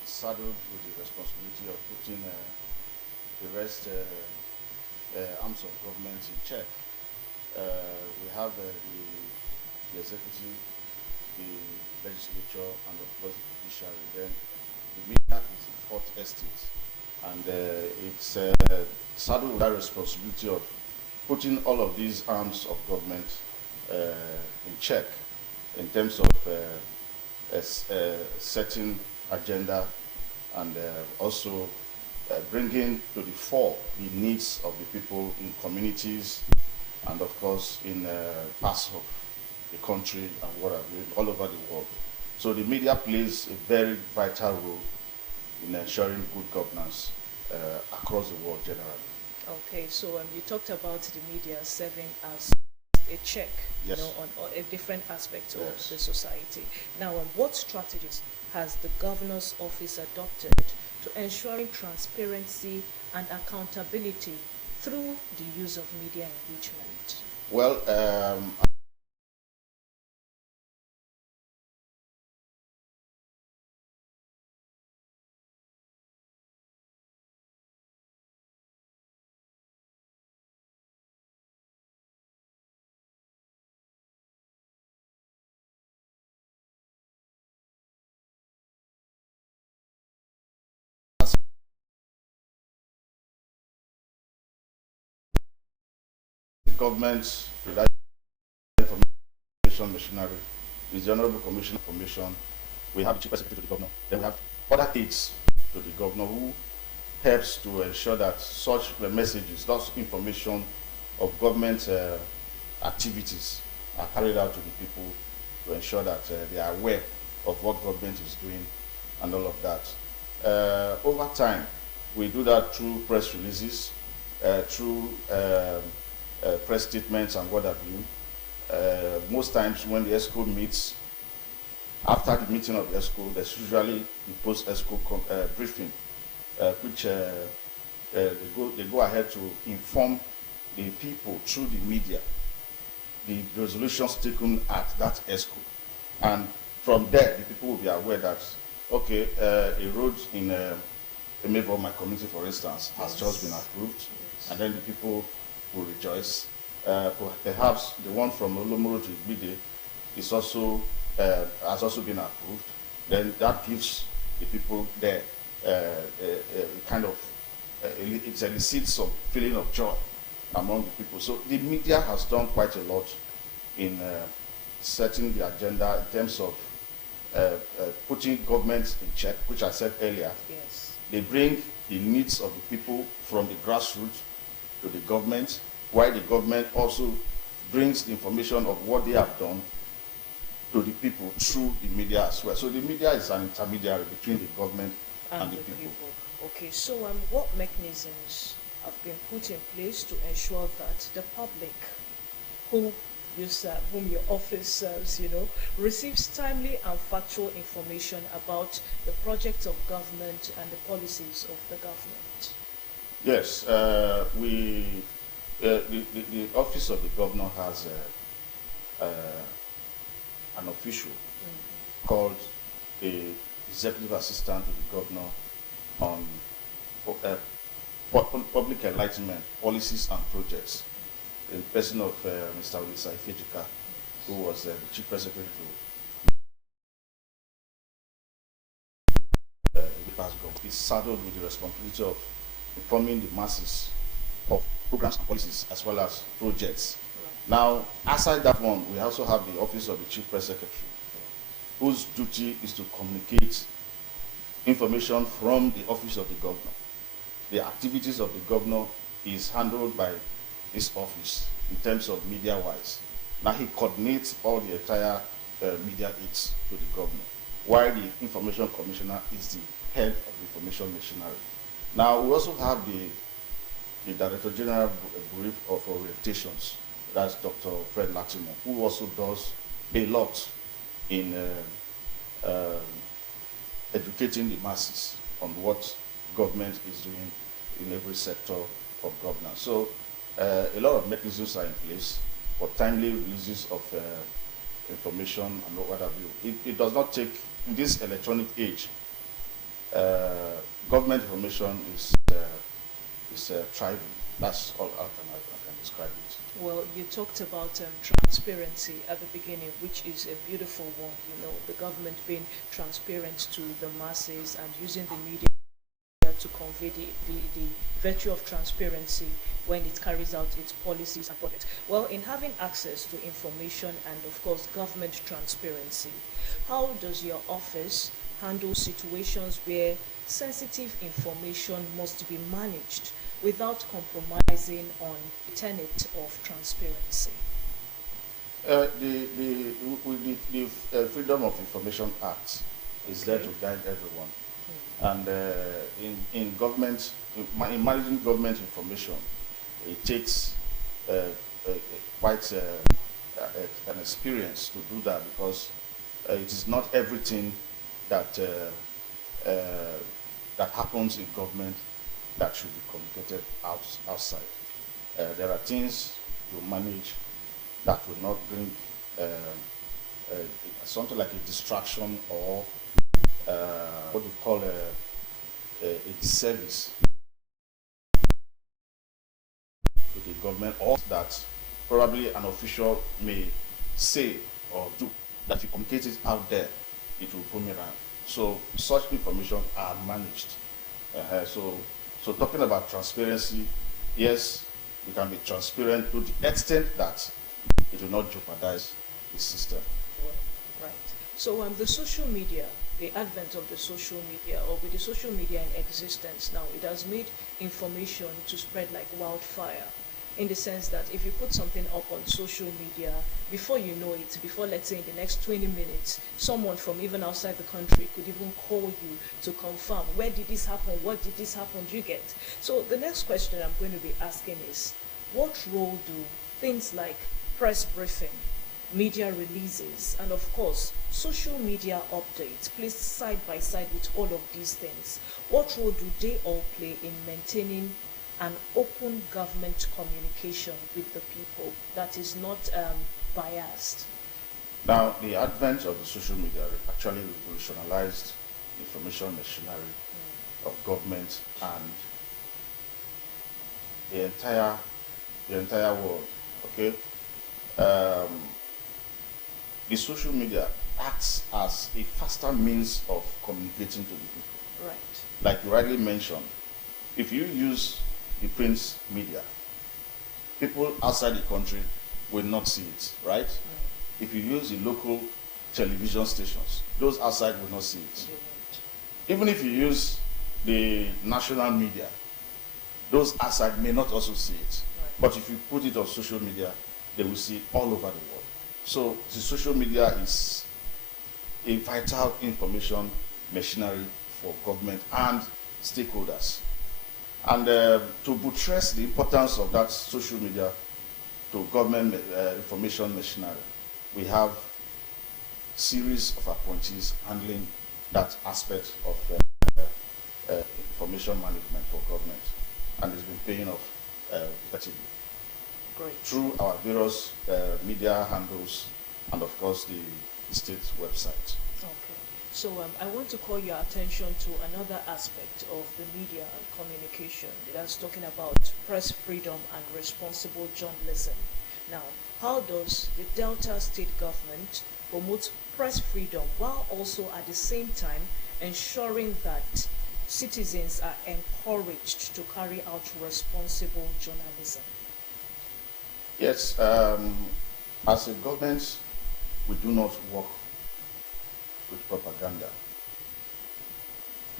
saddled with the responsibility of putting the rest arms of government in check. We have the executive, the legislature, and of course the judiciary. Then the media is the fourth estate, and it's saddled with that responsibility of putting all of these arms of government in check in terms of setting agenda and also bringing to the fore the needs of the people in communities and of course in parts of the country and what have you, all over the world. So the media plays a very vital role in ensuring good governance across the world generally. Okay, so you talked about the media serving as a check, Yes. on different aspects Yes. of the society. Now, what strategies has the governor's office adopted to ensuring transparency and accountability through the use of media engagement? Well, the government, with information machinery, is the Honorable Commissioner of Information. We have the Chief Secretary to the Governor. Then we have other aides to the Governor who helps to ensure that such messages, such information of government activities are carried out to the people to ensure that they are aware of what government is doing and all of that. Over time, we do that through press releases, through press statements and what have you. Most times when the ESCO meets, after the meeting of the ESCO, there's usually the post-ESCO briefing, which they go ahead to inform the people through the media the resolutions taken at that ESCO. And from there, the people will be aware that, okay, a road in Emevo, my community, for instance, has just been approved, and then the people will rejoice. Perhaps the one from Olomoro to Igbide is also has also been approved. Then that gives the people there kind of it elicits some feeling of joy among the people. So the media has done quite a lot in setting the agenda in terms of putting government in check, which I said earlier. Yes. They bring the needs of the people from the grassroots to the government, while the government also brings the information of what they have done to the people through the media as well. So the media is an intermediary between the government and the people. Okay, so what mechanisms have been put in place to ensure that the public who you serve, whom your office serves, receives timely and factual information about the projects of government and the policies of the government? Yes, the office of the governor has an official called the executive assistant to the governor on public enlightenment, policies and projects, in the person of Mr. Olisa Ifejika, who was the chief press secretary to is saddled with the responsibility of informing the masses of programs and policies as well as projects. Now, aside that one, we also have the office of the chief press secretary, whose duty is to communicate information from the office of the governor. The activities of the governor is handled by this office in terms of media-wise. Now, he coordinates all the entire media aids to the governor, while the information commissioner is the head of the information machinery. Now, we also have the Director General Brief of Orientations, that's Dr. Fred Latimo, who also does a lot in educating the masses on what government is doing in every sector of governance. So a lot of mechanisms are in place for timely releases of information and what have you. It does not take, in this electronic age, government information is thriving. That's all I can describe it. Well, you talked about transparency at the beginning, which is a beautiful one. The government being transparent to the masses and using the media to convey the virtue of transparency when it carries out its policies and projects. Well, in having access to information and, of course, government transparency, how does your office handle situations where sensitive information must be managed without compromising on the tenet of transparency? The Freedom of Information Act is there to guide everyone. And in government, in managing government information, it takes quite an experience to do that, because it is not everything that that happens in government that should be communicated outside. There are things you manage that will not bring something like a distraction or what we call a disservice to the government, or that probably an official may say or do, that if you communicate it out there, it will boomerang. So such information are managed. So talking about transparency, yes, we can be transparent to the extent that it will not jeopardize the system. Right. So the social media, the advent of the social media, or with the social media in existence now, it has made information to spread like wildfire, in the sense that if you put something up on social media, before you know it, before, let's say, in the next 20 minutes, someone from even outside the country could even call you to confirm, where did this happen, what did this happen, do you get? So the next question I'm going to be asking is, what role do things like press briefing, media releases, and of course, social media updates, placed side by side with all of these things, what role do they all play in maintaining an open government communication with the people that is not biased? Now, the advent of the social media actually revolutionized information machinery of government and the entire world. Okay, the social media acts as a faster means of communicating to the people. Right. Like you rightly mentioned, if you use the print media, people outside the country will not see it, right? If you use the local television stations, those outside will not see it. Even if you use the national media, those outside may not also see it. But if you put it on social media, they will see it all over the world. So the social media is a vital information machinery for government and stakeholders. And to buttress the importance of that social media to government information machinery, we have series of appointees handling that aspect of information management for government, and it's been paying off effectively. Great. Through our various media handles and of course the state website. Okay. So I want to call your attention to another aspect of the media and communication. That's talking about press freedom and responsible journalism. Now, how does the Delta State government promote press freedom while also at the same time ensuring that citizens are encouraged to carry out responsible journalism? Yes, as a government, we do not work with propaganda.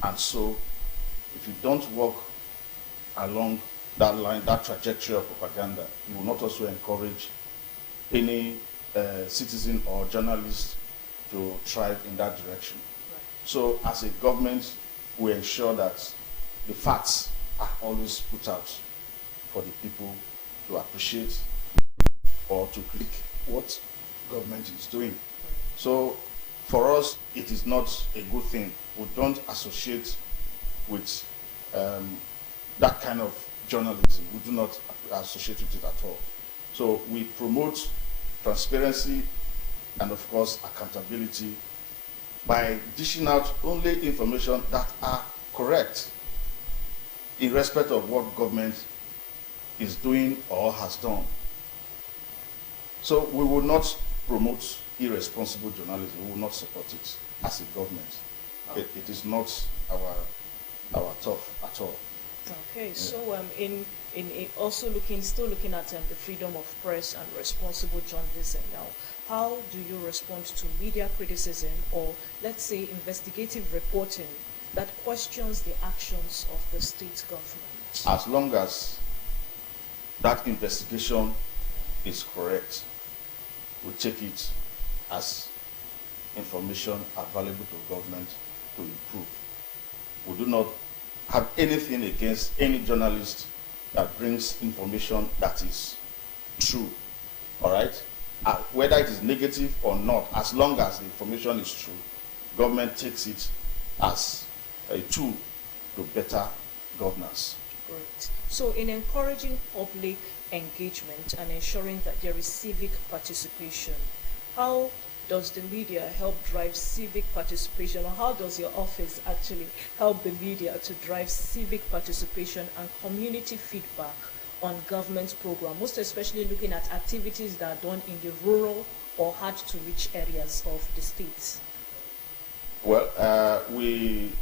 And so, if you don't work along that line, that trajectory of propaganda, you will not also encourage any citizen or journalist to thrive in that direction. Right. So, as a government, we ensure that the facts are always put out for the people to appreciate or to critique what government is doing. So for us, it is not a good thing. We don't associate with that kind of journalism. We do not associate with it at all. So we promote transparency and of course accountability by dishing out only information that are correct in respect of what government is doing or has done. So we will not promote irresponsible journalism. We will not support it as a government. It is not our turf at all. Okay, so in also still looking at the freedom of press and responsible journalism now, how do you respond to media criticism or, let's say, investigative reporting that questions the actions of the state government? As long as that investigation is correct, we take it as information available to government to improve. We do not have anything against any journalist that brings information that is true, all right? Whether it is negative or not, as long as the information is true, government takes it as a tool to better governance. Great. So in encouraging public engagement and ensuring that there is civic participation, how does the media help drive civic participation, or how does your office actually help the media to drive civic participation and community feedback on government program, most especially looking at activities that are done in the rural or hard to reach areas of the state? Well,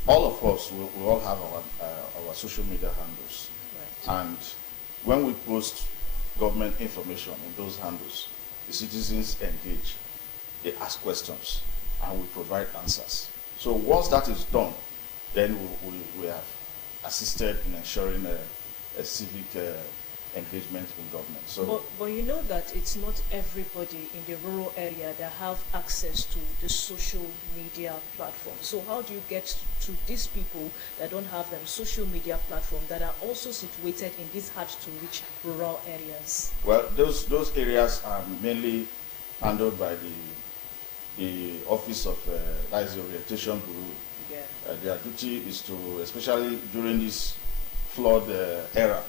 all of us, we all have our social media handles. Right. And when we post government information in those handles, the citizens engage, they ask questions, and we provide answers. So once that is done, then we have assisted in ensuring a civic engagement in government. So, but you know that it's not everybody in the rural area that have access to the social media platform. So how do you get to these people that don't have them social media platform that are also situated in these hard to reach rural areas? well, those areas are mainly handled by the Office of that is the Orientation Bureau. Yeah. Their duty is to, especially during this flood era,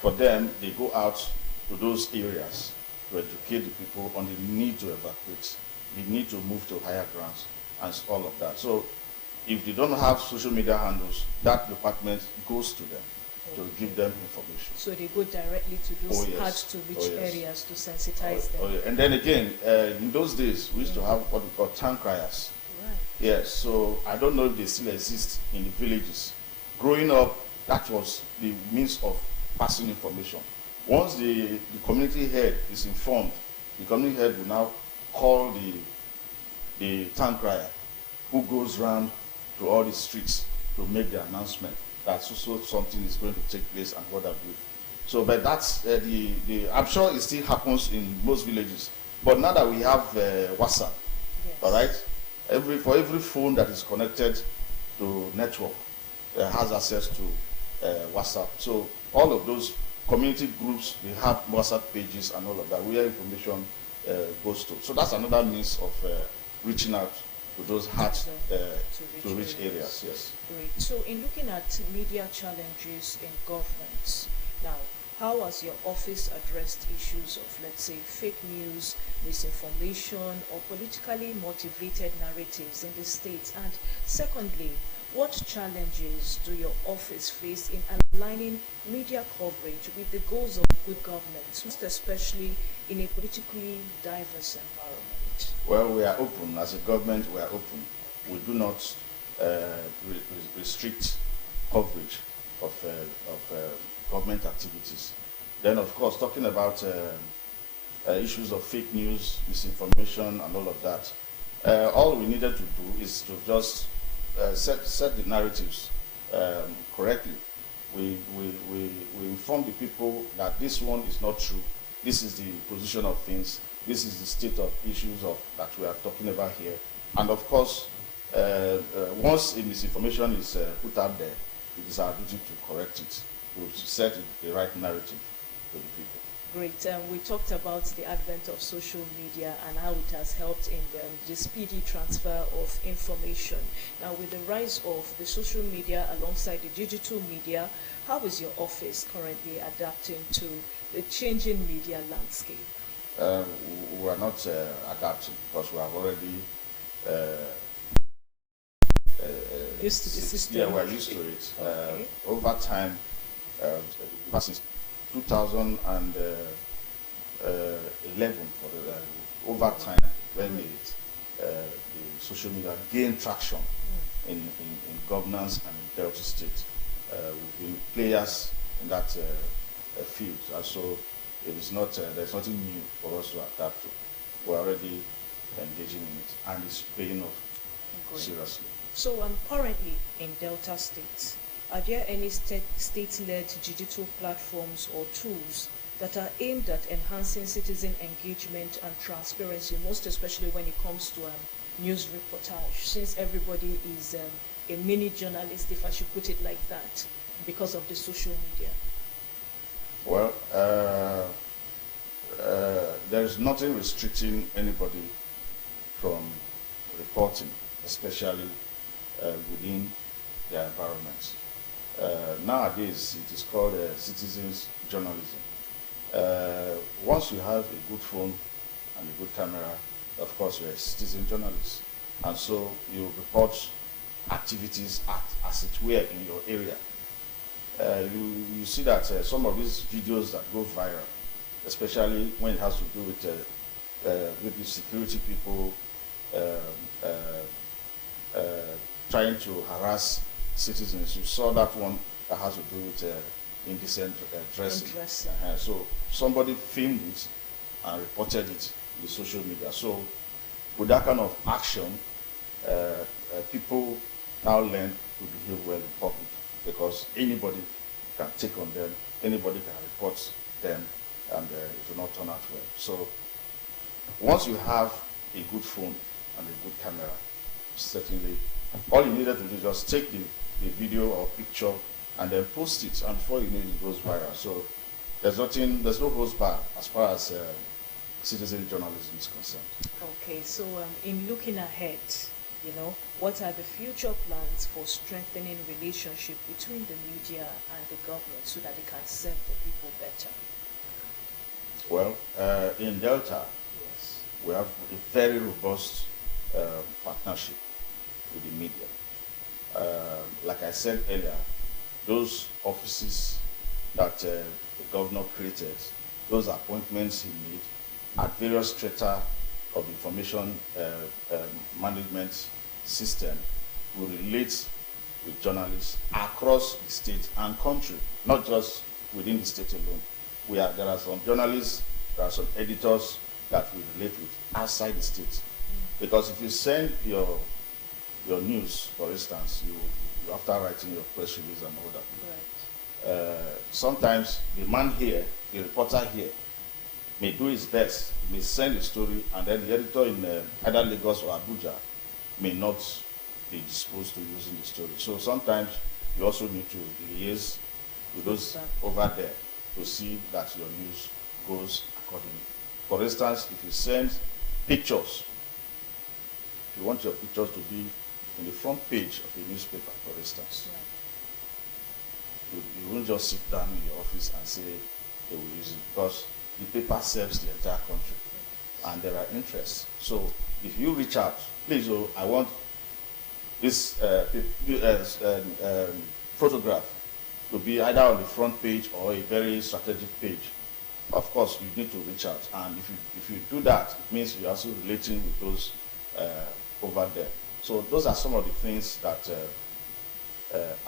for them, they go out to those areas to educate the people on the need to evacuate, the need to move to higher grounds, and all of that. So if they don't have social media handles, that department goes to them to give them information. So they go directly to those yes. hard to reach areas to sensitize them. Yeah. And then again, in those days, we used to have what we call town criers. Right. Yes, so I don't know if they still exist in the villages. Growing up, that was the means of passing information. Once the community head is informed, the community head will now call the town crier, who goes round to all the streets to make the announcement that so something is going to take place and what have you. So, but that's I'm sure it still happens in most villages. But now that we have WhatsApp, Yes. all right, for every phone that is connected to network has access to WhatsApp. WhatsApp. So all of those community groups, they have WhatsApp pages and all of that, where information goes to. So that's another means of reaching out to those hard to reach areas. Yes. Great. So in looking at media challenges in government, now, how has your office addressed issues of, let's say, fake news, misinformation, or politically motivated narratives in the state? And secondly, what challenges do your office face in aligning media coverage with the goals of good governance, most especially in a politically diverse environment? Well, we are open. As a government, we are open. We do not restrict coverage of government activities. Then, of course, talking about issues of fake news, misinformation, and all of that, all we needed to do is to just set the narratives correctly. We inform the people that this one is not true. This is the position of things. This is the state of issues that we are talking about here. And of course, once a misinformation is put out there, it is our duty to correct it, to set the right narrative to the people. Great. We talked about the advent of social media and how it has helped in the speedy transfer of information. Now, with the rise of the social media alongside the digital media, how is your office currently adapting to the changing media landscape? We are not adapting because we have already used to the system. Yeah, we are used to it. Okay. Over time, since 2011, over time, when the social media gained traction in governance and in Delta State, we've been players in that field. And so it is not, there's nothing new for us to adapt to. We're already engaging in it, and it's paying off seriously. So currently in Delta State, are there any state-led digital platforms or tools that are aimed at enhancing citizen engagement and transparency, most especially when it comes to news reportage, since everybody is a mini journalist, if I should put it like that, because of the social media? Well, there's nothing restricting anybody from reporting, especially within their environment. Nowadays, it is called citizens journalism. Once you have a good phone and a good camera, of course, you're a citizen journalist. And so you report activities as it were in your area. You see that some of these videos that go viral, especially when it has to do with maybe security people trying to harass citizens. You saw that one that has to do with indecent dressing. So somebody filmed it and reported it in the social media. So with that kind of action, people now learn to behave well in public, because anybody can take on them, anybody can report them, and it will not turn out well. So once you have a good phone and a good camera, certainly all you needed to do is just take the video or picture and then post it, and before you know it goes viral. So there's no holds back as far as citizen journalism is concerned. Okay, so in looking ahead, what are the future plans for strengthening relationship between the media and the government so that they can serve the people better? Well, in Delta, Yes. we have a very robust partnership with the media. Like I said earlier, those offices that the governor created, those appointments he made at various strata of information management system will relate with journalists across the state and country, not just within the state alone. There are some journalists, there are some editors that we relate with outside the state. Because if you send your news, for instance, you after writing your press release and all that, Right. Sometimes the man here, the reporter here, may do his best, may send a story, and then the editor in either Lagos or Abuja may not be disposed to using the story. So sometimes you also need to liaise with those over there to see that your news goes accordingly. For instance, if you send pictures, if you want your pictures to be in the front page of a newspaper, for instance, you won't just sit down in your office and say they will use it, because the paper serves the entire country and there are interests. So if you reach out, please, I want this photograph to be either on the front page or a very strategic page. Of course, you need to reach out, and if you do that, it means you're also relating with those over there. So those are some of the things that,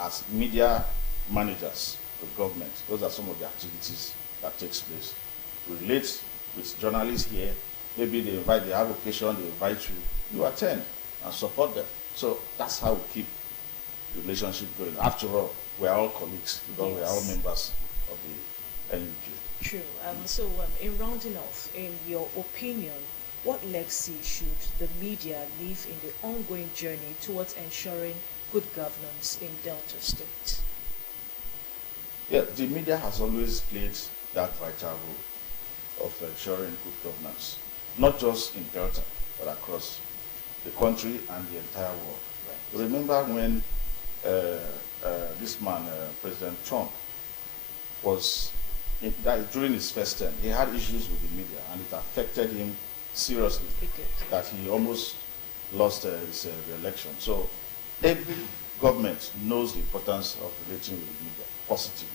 as media managers to government, those are some of the activities that takes place. Relate with journalists here. Maybe they have occasion, they invite you, you attend and support them. So that's how we keep the relationship going. After all, we are all colleagues, because we are all members of the NUG. True. So in rounding off, in your opinion, what legacy should the media leave in the ongoing journey towards ensuring good governance in Delta State? Yeah, the media has always played that vital role of ensuring good governance, not just in Delta, but across the country and the entire world. Right. Remember when this man, President Trump, was during his first term, he had issues with the media, and it affected him seriously, that he almost lost his re-election. So every government knows the importance of relating with the media positively,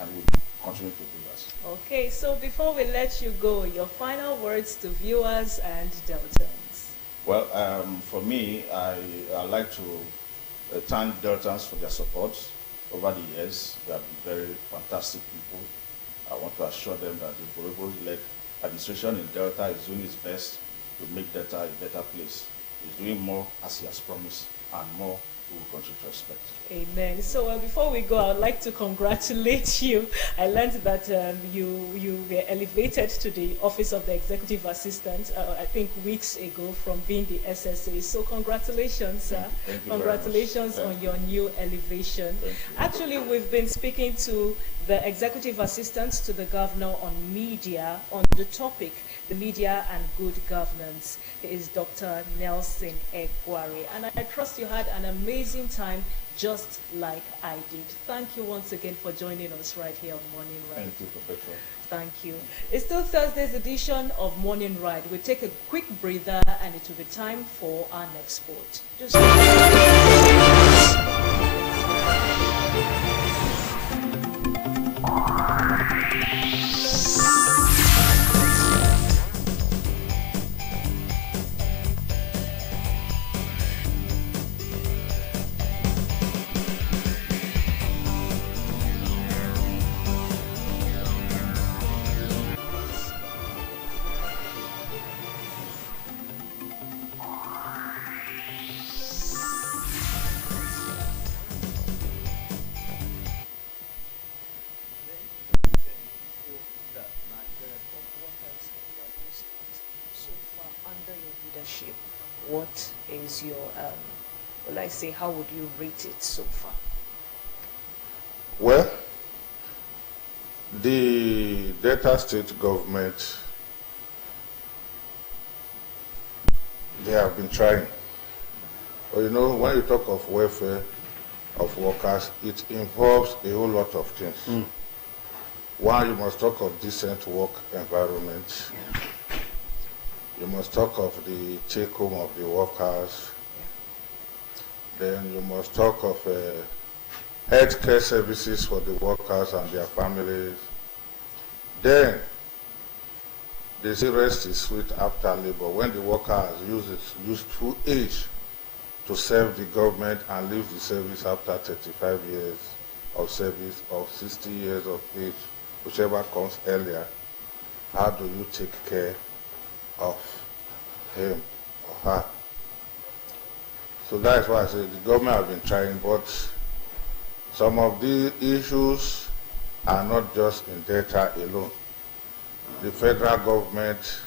and will continue to do that. Okay, so before we let you go, your final words to viewers and Deltans. Well, for me, I like to thank Deltans for their support over the years. They have been very fantastic people. I want to assure them that the Borobo-led administration in Delta is doing its best to make Delta a better place. It's doing more as he has promised, and more we will continue to expect. Amen. So before we go, I would like to congratulate you. I learned that you were elevated to the office of the executive assistant, I think weeks ago, from being the SSA. So congratulations, sir. Thank you Congratulations on your new elevation. Actually, we've been speaking to the executive assistant to the governor on media on the topic, the media and good governance. He is Dr. Nelson Egwari. And I trust you had an amazing time, just like I did. Thank you once again for joining us right here on Morning Ride. Thank you, Professor. Thank you. It's still Thursday's edition of Morning Ride. We'll take a quick breather and it will be time for our next sport. Just what is your, well, I say, how would you rate it so far? Well, the Delta State government, they have been trying. But you know, when you talk of welfare of workers, it involves a whole lot of things. One, you must talk of decent work environment. You must talk of the take-home of the workers. Then you must talk of healthcare services for the workers and their families. Then they say rest is sweet after labor. When the worker has used his useful age to serve the government and leave the service after 35 years of service or 60 years of age, whichever comes earlier, how do you take care of him or her? So that's why I say the government have been trying, but some of the issues are not just in Delta alone. The federal government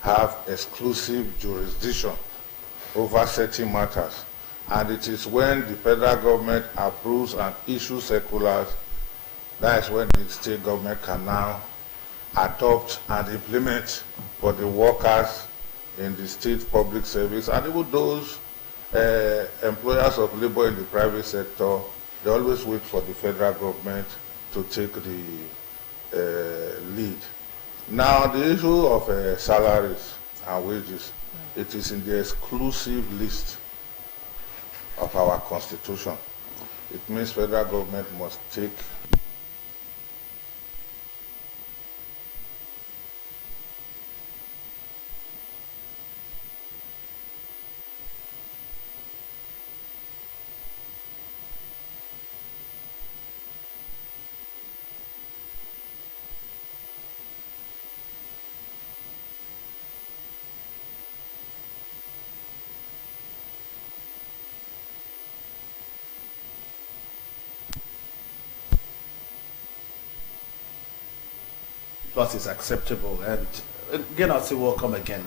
have exclusive jurisdiction over certain matters, and it is when the federal government approves and issues circulars That is when the state government can now adopt and implement for the workers in the state public service and even those employers of labor in the private sector. They always wait for the federal government to take the lead. Now, the issue of salaries and wages, it is in the exclusive list of our constitution. It means federal government must take plus is acceptable. And again, I'll say welcome again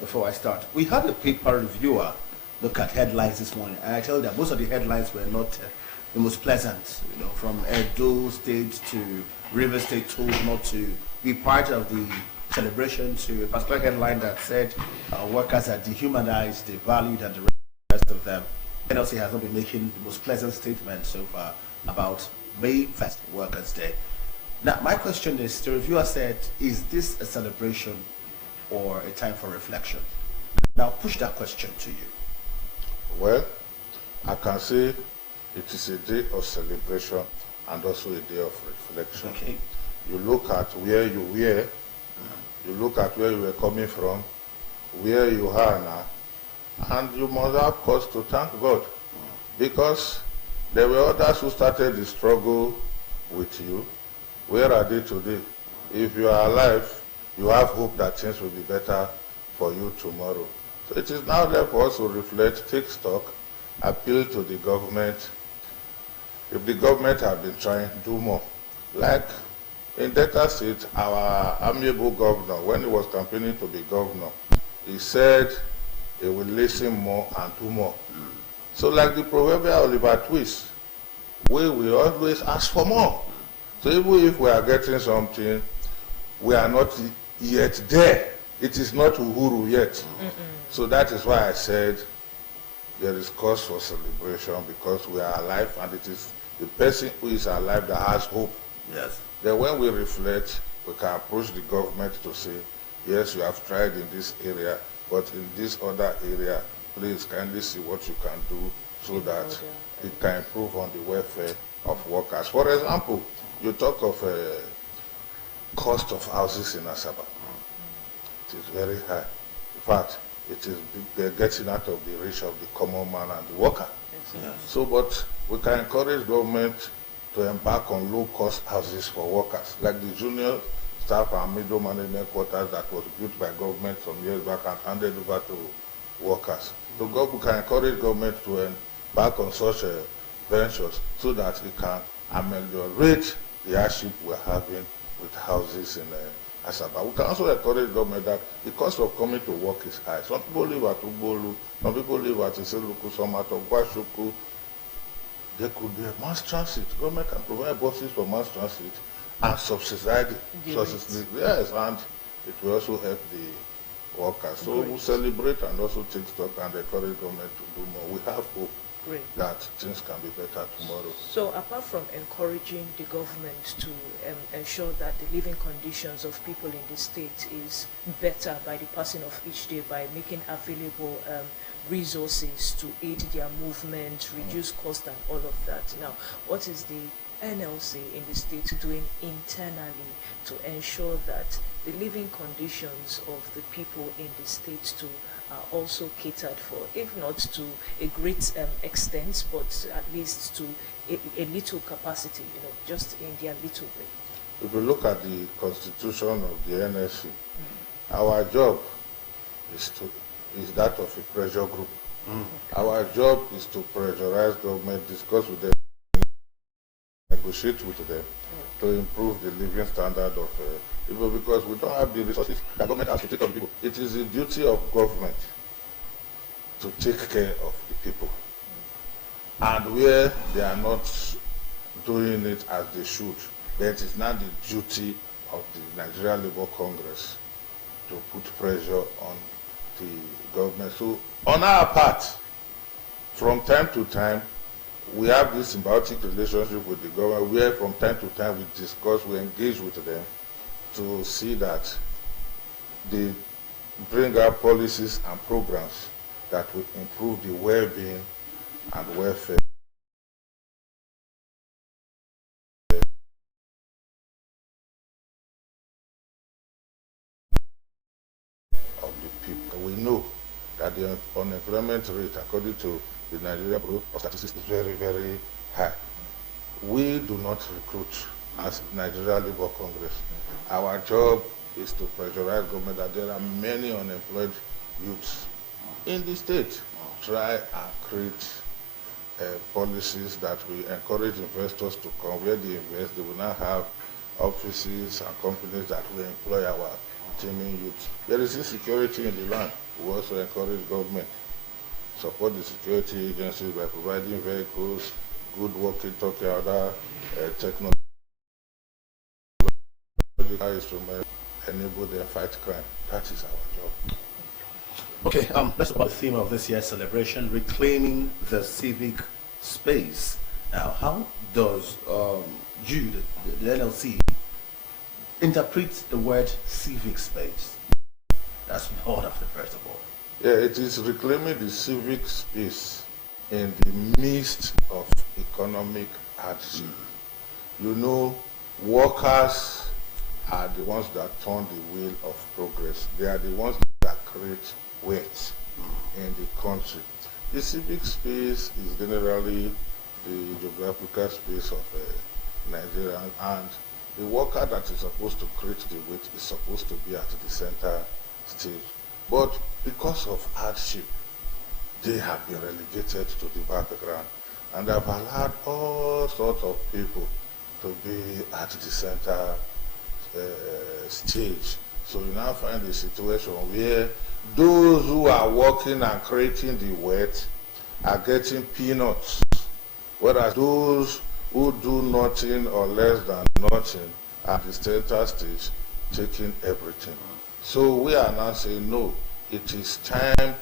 before I start. We had a paper reviewer look at headlines this morning, and I tell you that most of the headlines were not the most pleasant. You know, from Edo State to River State told not to be part of the celebration, to a particular headline that said workers are dehumanized, devalued, and the rest of them. NLC has not been making the most pleasant statements so far about May 1st, Workers' Day. Now, my question is, the reviewer said, is this a celebration or a time for reflection? Now, push that question to you. Well, I can say it is a day of celebration and also a day of reflection. Okay. You look at where you were, you look at where you were coming from, where you are now, and you must have cause to thank God, because there were others who started the struggle with you. Where are they today? If you are alive, you have hope that things will be better for you tomorrow. So it is now there for us to reflect, take stock, appeal to the government. If the government have been trying, do more. Like in Delta State, our amiable governor, when he was campaigning to be governor, he said he will listen more and do more. So like the proverbial Oliver Twist, we will always ask for more. So even if we are getting something, we are not yet there. It is not Uhuru yet. So that is why I said there is cause for celebration, because we are alive, and it is the person who is alive that has hope. Yes. Then when we reflect, we can approach the government to say, yes, you have tried in this area, but in this other area, please kindly see what you can do so that it can improve on the welfare of workers. For example, you talk of cost of houses in Asaba. It is very high. In fact, it is getting out of the reach of the common man and the worker. Yes. So, but we can encourage government to embark on low-cost houses for workers, like the junior staff and middle management quarters that was built by government some years back and handed over to workers. So we can encourage government to embark on such ventures so that it can ameliorate the hardship we're having with houses in Asaba. We can also encourage government that the cost of coming to work is high. Some people live at Ugbolu, some people live at Iseluku, some at Ogwashuku. There could be a mass transit. Government can provide buses for mass transit and subsidize it. Yes, and it will also help the workers. So we celebrate and also take stock and encourage government to do more. We have hope that things can be better tomorrow. So apart from encouraging the government to ensure that the living conditions of people in the state is better by the passing of each day, by making available resources to aid their movement, reduce cost and all of that. Now, what is the NLC in the state doing internally to ensure that the living conditions of the people in the state too are also catered for, if not to a great extent, but at least to a little capacity, just in their little way? If you look at the constitution of the NSC, our job is that of a pressure group. Our job is to pressurize government, discuss with them, negotiate with them to improve the living standard of people, because we don't have the resources that government has to take on people. It is the duty of government to take care of the people. And where they are not doing it as they should, then it is now the duty of the Nigeria Labour Congress to put pressure on the government. So on our part, from time to time, we have this symbiotic relationship with the government where from time to time we discuss, we engage with them to see that they bring out policies and programs that will improve the well-being and welfare of the people. We know that the unemployment rate, according to the Nigeria Bureau of Statistics, is very, very high. We do not recruit as Nigeria Labour Congress. Our job is to pressurize government that there are many unemployed youths in the state. Try and create policies that will encourage investors to come where they invest. They will now have offices and companies that will employ our teeming youth. There is insecurity in the land. We also encourage government support the security agencies by providing vehicles, good walkie-talkie, other technological instruments, enable them fight crime. That is our job. Okay, let's talk about the theme of this year's celebration, reclaiming the civic space. Now, how does you, the NLC, interpret the word civic space? That's wonderful, first of all. Yeah, it is reclaiming the civic space in the midst of economic hardship. You know, workers are the ones that turn the wheel of progress. They are the ones that create wealth in the country. The civic space is generally the geographical space of Nigeria, and the worker that is supposed to create the wealth is supposed to be at the center stage. But because of hardship, they have been relegated to the background and have allowed all sorts of people to be at the center stage. So you now find a situation where those who are working and creating the wealth are getting peanuts, whereas those who do nothing or less than nothing at the center stage taking everything. So we are now saying, no, it is time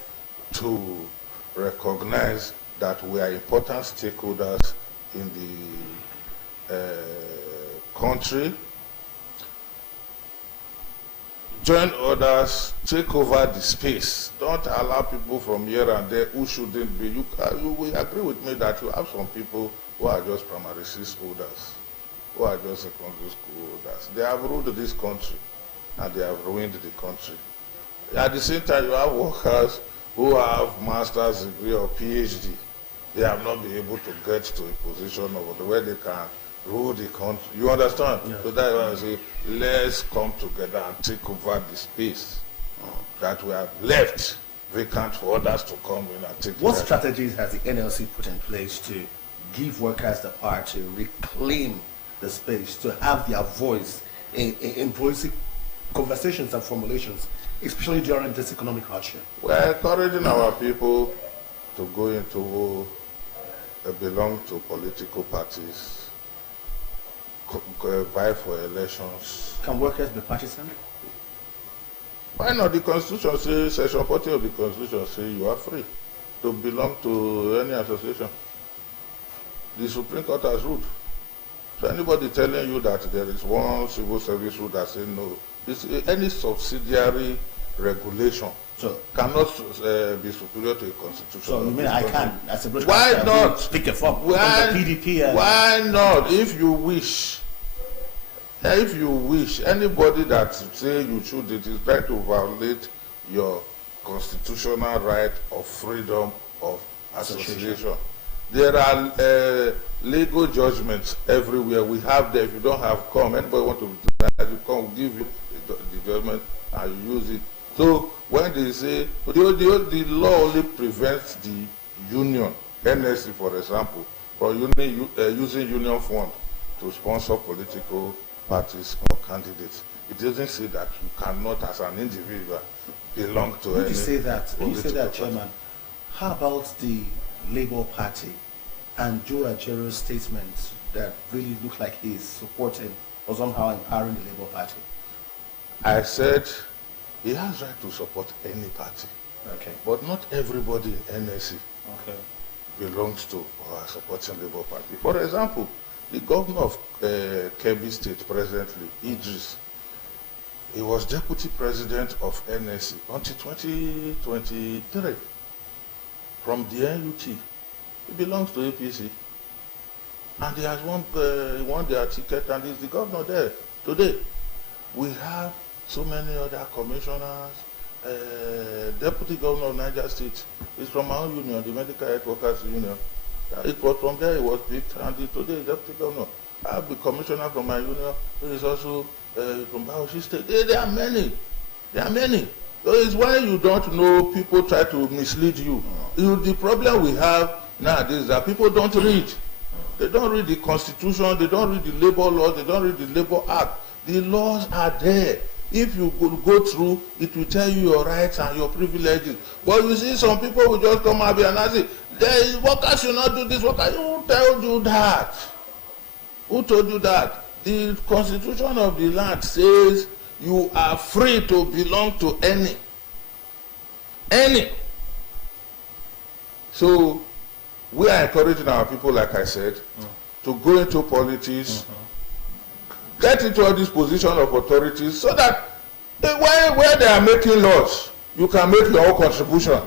to recognize that we are important stakeholders in the country. Join others, take over the space. Don't allow people from here and there who shouldn't be. You will agree with me that you have some people who are just primary six holders, who are just secondary school holders. They have ruled this country and they have ruined the country. At the same time, you have workers who have master's degree or PhD. They have not been able to get to a position of where they can rule the country. You understand? Yeah. So that's why I say, let's come together and take over the space that we have left vacant for others to come in and take. What strategies has the NLC put in place to give workers the power to reclaim the space, to have their voice in policy conversations and formulations, especially during this economic hardship? We're encouraging our people to go into, belong to political parties, vie for elections. Can workers be partisan? Why not? The Constitution says, Section 40 of the Constitution says you are free to belong to any association. The Supreme Court has ruled. So anybody telling you that there is one civil service rule that says no, any subsidiary regulation cannot be superior to a constitution. So you mean I can, as a British why not pick a form from the PDP? Why not? If you wish, anybody that say you should, it is trying to violate your constitutional right of freedom of association. There are legal judgments everywhere. We have them. If you don't have come, anybody want to you come, give you the judgment and you use it. So when they say the law only prevents the union, NSC for example, from using union fund to sponsor political parties or candidates. It doesn't say that you cannot, as an individual, belong to any. When you say that, Chairman, how about the Labour Party and Joe Ajaro's statement that really looks like he's supporting or somehow empowering the Labour Party? I said he has right to support any party, Okay. but not everybody in NSC Okay. belongs to or are supporting Labour Party. For example, the governor of Kebbi State presently, Idris, he was deputy president of NSC until 2023. From the NUT, he belongs to APC. And he has won their ticket and is the governor there today. We have so many other commissioners. Deputy governor of Niger State is from our union, the Medical Health Workers Union. It was from there he was picked, and today is deputy governor. I have the commissioner from my union who is also from Bauchi State. There are many. There are many. So it's why you don't know, people try to mislead you. The problem we have nowadays is that people don't read. They don't read the Constitution, they don't read the labor laws, they don't read the Labor Act. The laws are there. If you go through, it will tell you your rights and your privileges. But you see, some people will just come out and say, the workers should not do this, workers. Who told you that? Who told you that? The Constitution of the land says you are free to belong to any. Any. So, we are encouraging our people, like I said, to go into politics, get into all these positions of authorities, so that where they are making laws, you can make your own contribution.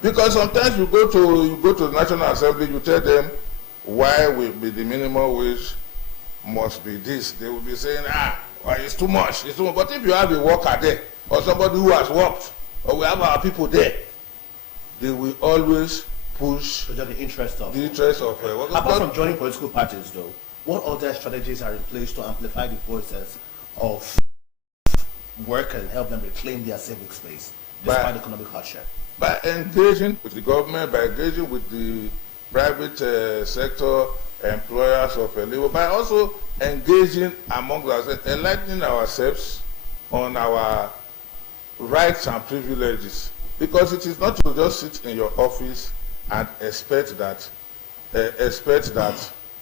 Because sometimes you go to the National Assembly, you tell them why will be the minimum wage must be this. They will be saying, well, it's too much, it's too much. But if you have a worker there, or somebody who has worked, or we have our people there, they will always push So just the interest of workers. Apart from joining political parties, though, what other strategies are in place to amplify the voices of workers and help them reclaim their civic space despite economic hardship? By engaging with the government, by engaging with the private sector, employers of labor, by also engaging among ourselves, enlightening ourselves on our rights and privileges. Because it is not to just sit in your office and expect that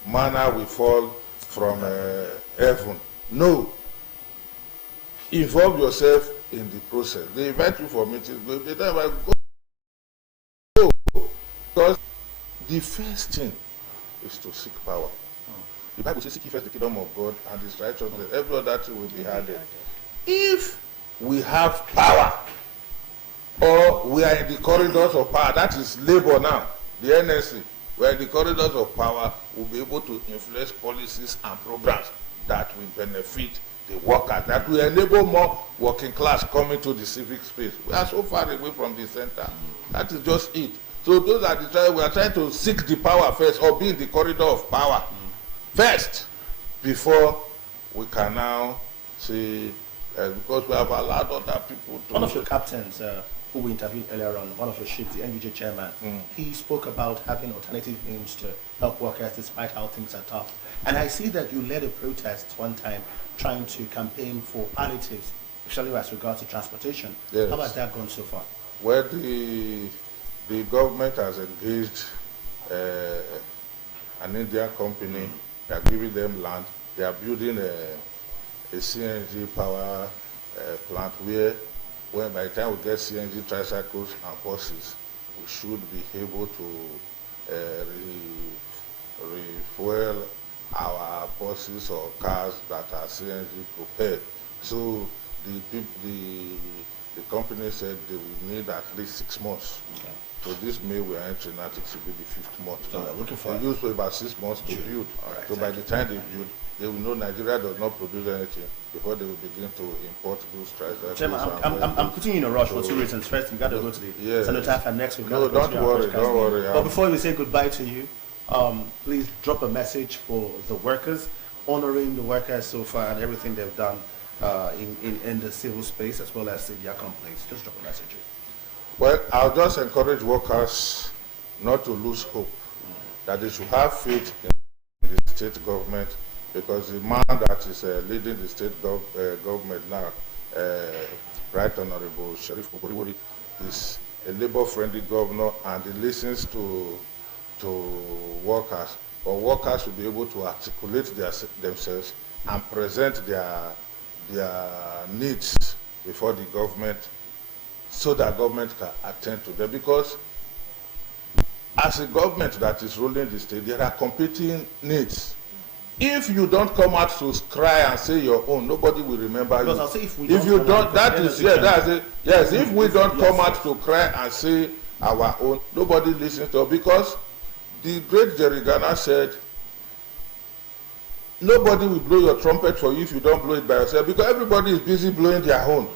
manna will fall from heaven. No. Involve yourself in the process. They invite you for meetings. They tell you, go. Because the first thing is to seek power. The Bible says, seek ye first the kingdom of God and his righteousness. Every other thing will be added. If we have power, or we are in the corridors of power, that is labor now, the NSC, we are in the corridors of power, we'll be able to influence policies and programs that will benefit the workers, that will enable more working class coming to the civic space. We are so far away from the center. That is just it. So those are the we are trying to seek the power first, or be in the corridor of power first, before we can now see, because we have allowed other people to. One of your captains who we interviewed earlier on, one of your ships, the NUJ chairman, he spoke about having alternative means to help workers despite how things are tough. And I see that you led a protest one time trying to campaign for palliatives, especially as regards to transportation. Yes. How has that gone so far? Well, the government has engaged an Indian company. They are giving them land. They are building a CNG power plant where by the time we get CNG tricycles and buses, we should be able to refuel our buses or cars that are CNG prepared. So the company said they will need at least 6 months. Okay. So this May we are entering, I think it should be the 5th month. So we're looking for they use about 6 months to build. All right, so by the time they build, they will know Nigeria does not produce anything before they will begin to import goods. Chairman, I'm putting you in a rush for 2 reasons. First, you got to go to the cenotaph, and next we've got to go to don't worry. But before we say goodbye to you, please drop a message for the workers, honoring the workers so far and everything they've done in the civil space as well as in their companies. Just drop a message. Well, I'll just encourage workers not to lose hope, that they should have faith in the state government, because the man that is leading the state government now, Right Honorable Sheriff Oboriwori, is a labor-friendly governor, and he listens to workers. but workers should be able to articulate themselves and present their needs before the government so that government can attend to them. Because as a government that is ruling the state, there are competing needs. If you don't come out to cry and say your own, nobody will remember Because you. I'll say if we If you come don't, out, that then is, it's yeah, that's it. Yes, if we don't Yes. come out to cry and say our own, nobody listens to us. Because the great Jerry Garner said, nobody will blow your trumpet for you if you don't blow it by yourself, because everybody is busy blowing their own.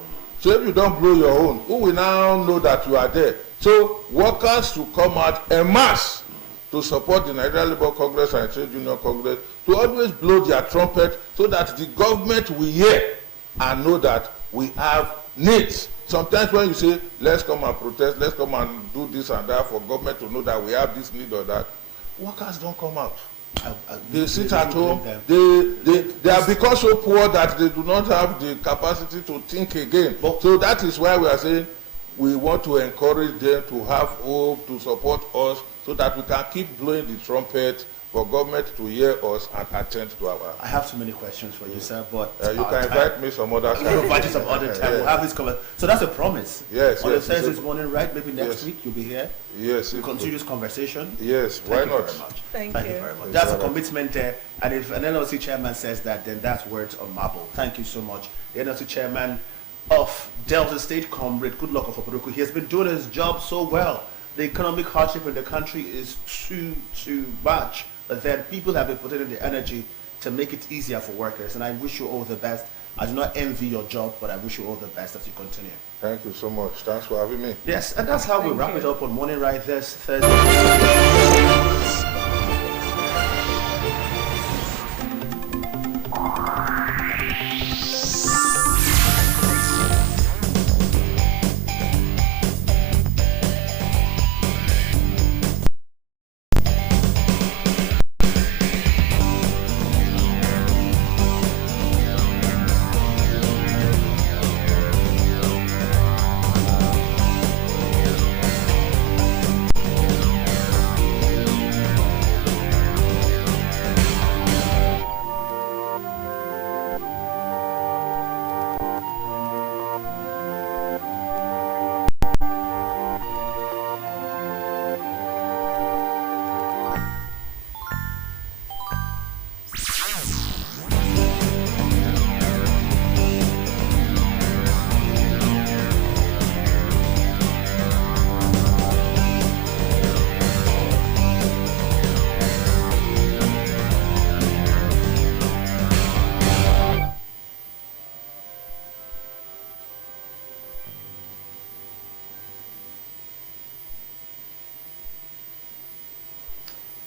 So if you don't blow your own, who will now know that you are there? So workers to come out en masse to support the Nigerian Labour Congress and Trade Union Congress, to always blow their trumpet so that the government will hear and know that we have needs. Sometimes when you say, let's come and protest, let's come and do this and that for government to know that we have this need or that, workers don't come out. They sit at home. They have become so poor that they do not have the capacity to think again. So that is why we are saying we want to encourage them to have hope, to support us, so that we can keep blowing the trumpet for government to hear us and attend to our. I have so many questions for you, sir, but you can invite me some other time. I'll invite you some other time. We'll have this conversation. So that's a promise. Yes. On yes, the Thursday morning, right? Maybe next Yes. week you'll be here. Yes. We'll continue this conversation. Yes. Thank Why you not? very much. Thank Thank you. you very much. That's a commitment there. And if an NLC chairman says that, then that's words on marble. Thank you so much. The NLC chairman of Delta State, Comrade Goodluck of Opodoku, he has been doing his job so well. The economic hardship in the country is too much. But then people have been putting in the energy to make it easier for workers. And I wish you all the best. I do not envy your job, but I wish you all the best as you continue. Thank you so much. Thanks for having me. Yes, and that's how we Thank wrap you. it up on Morning Ride this Thursday.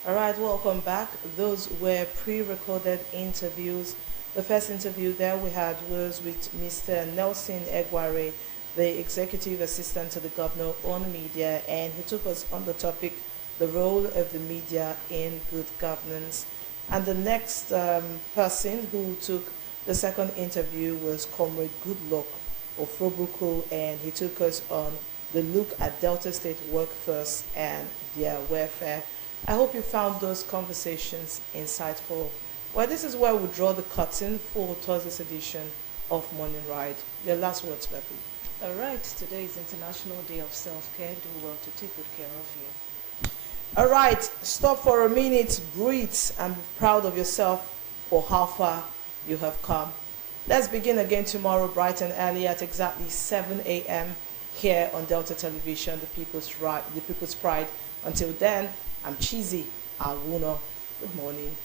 All right, welcome back. Those were pre-recorded interviews. The first interview there we had was with Mr. Nelson Egware, the Executive Assistant to the Governor on Media, and he took us on the topic, the role of the media in good governance. And the next person who took the second interview was Comrade Goodluck of Frobuko, and he took us on the look at Delta State workforce and their welfare. I hope you found those conversations insightful. Well, this is where we draw the curtain for Thursday's edition of Morning Ride. Your last words, Pepe. All right, today is International Day of Self-Care. Do well to take good care of you. All right, stop for a minute, breathe, and be proud of yourself for how far you have come. Let's begin again tomorrow, bright and early at exactly 7 a.m. here on Delta Television, the People's Pride. Until then, I'm Cheesy Awuno. Good morning.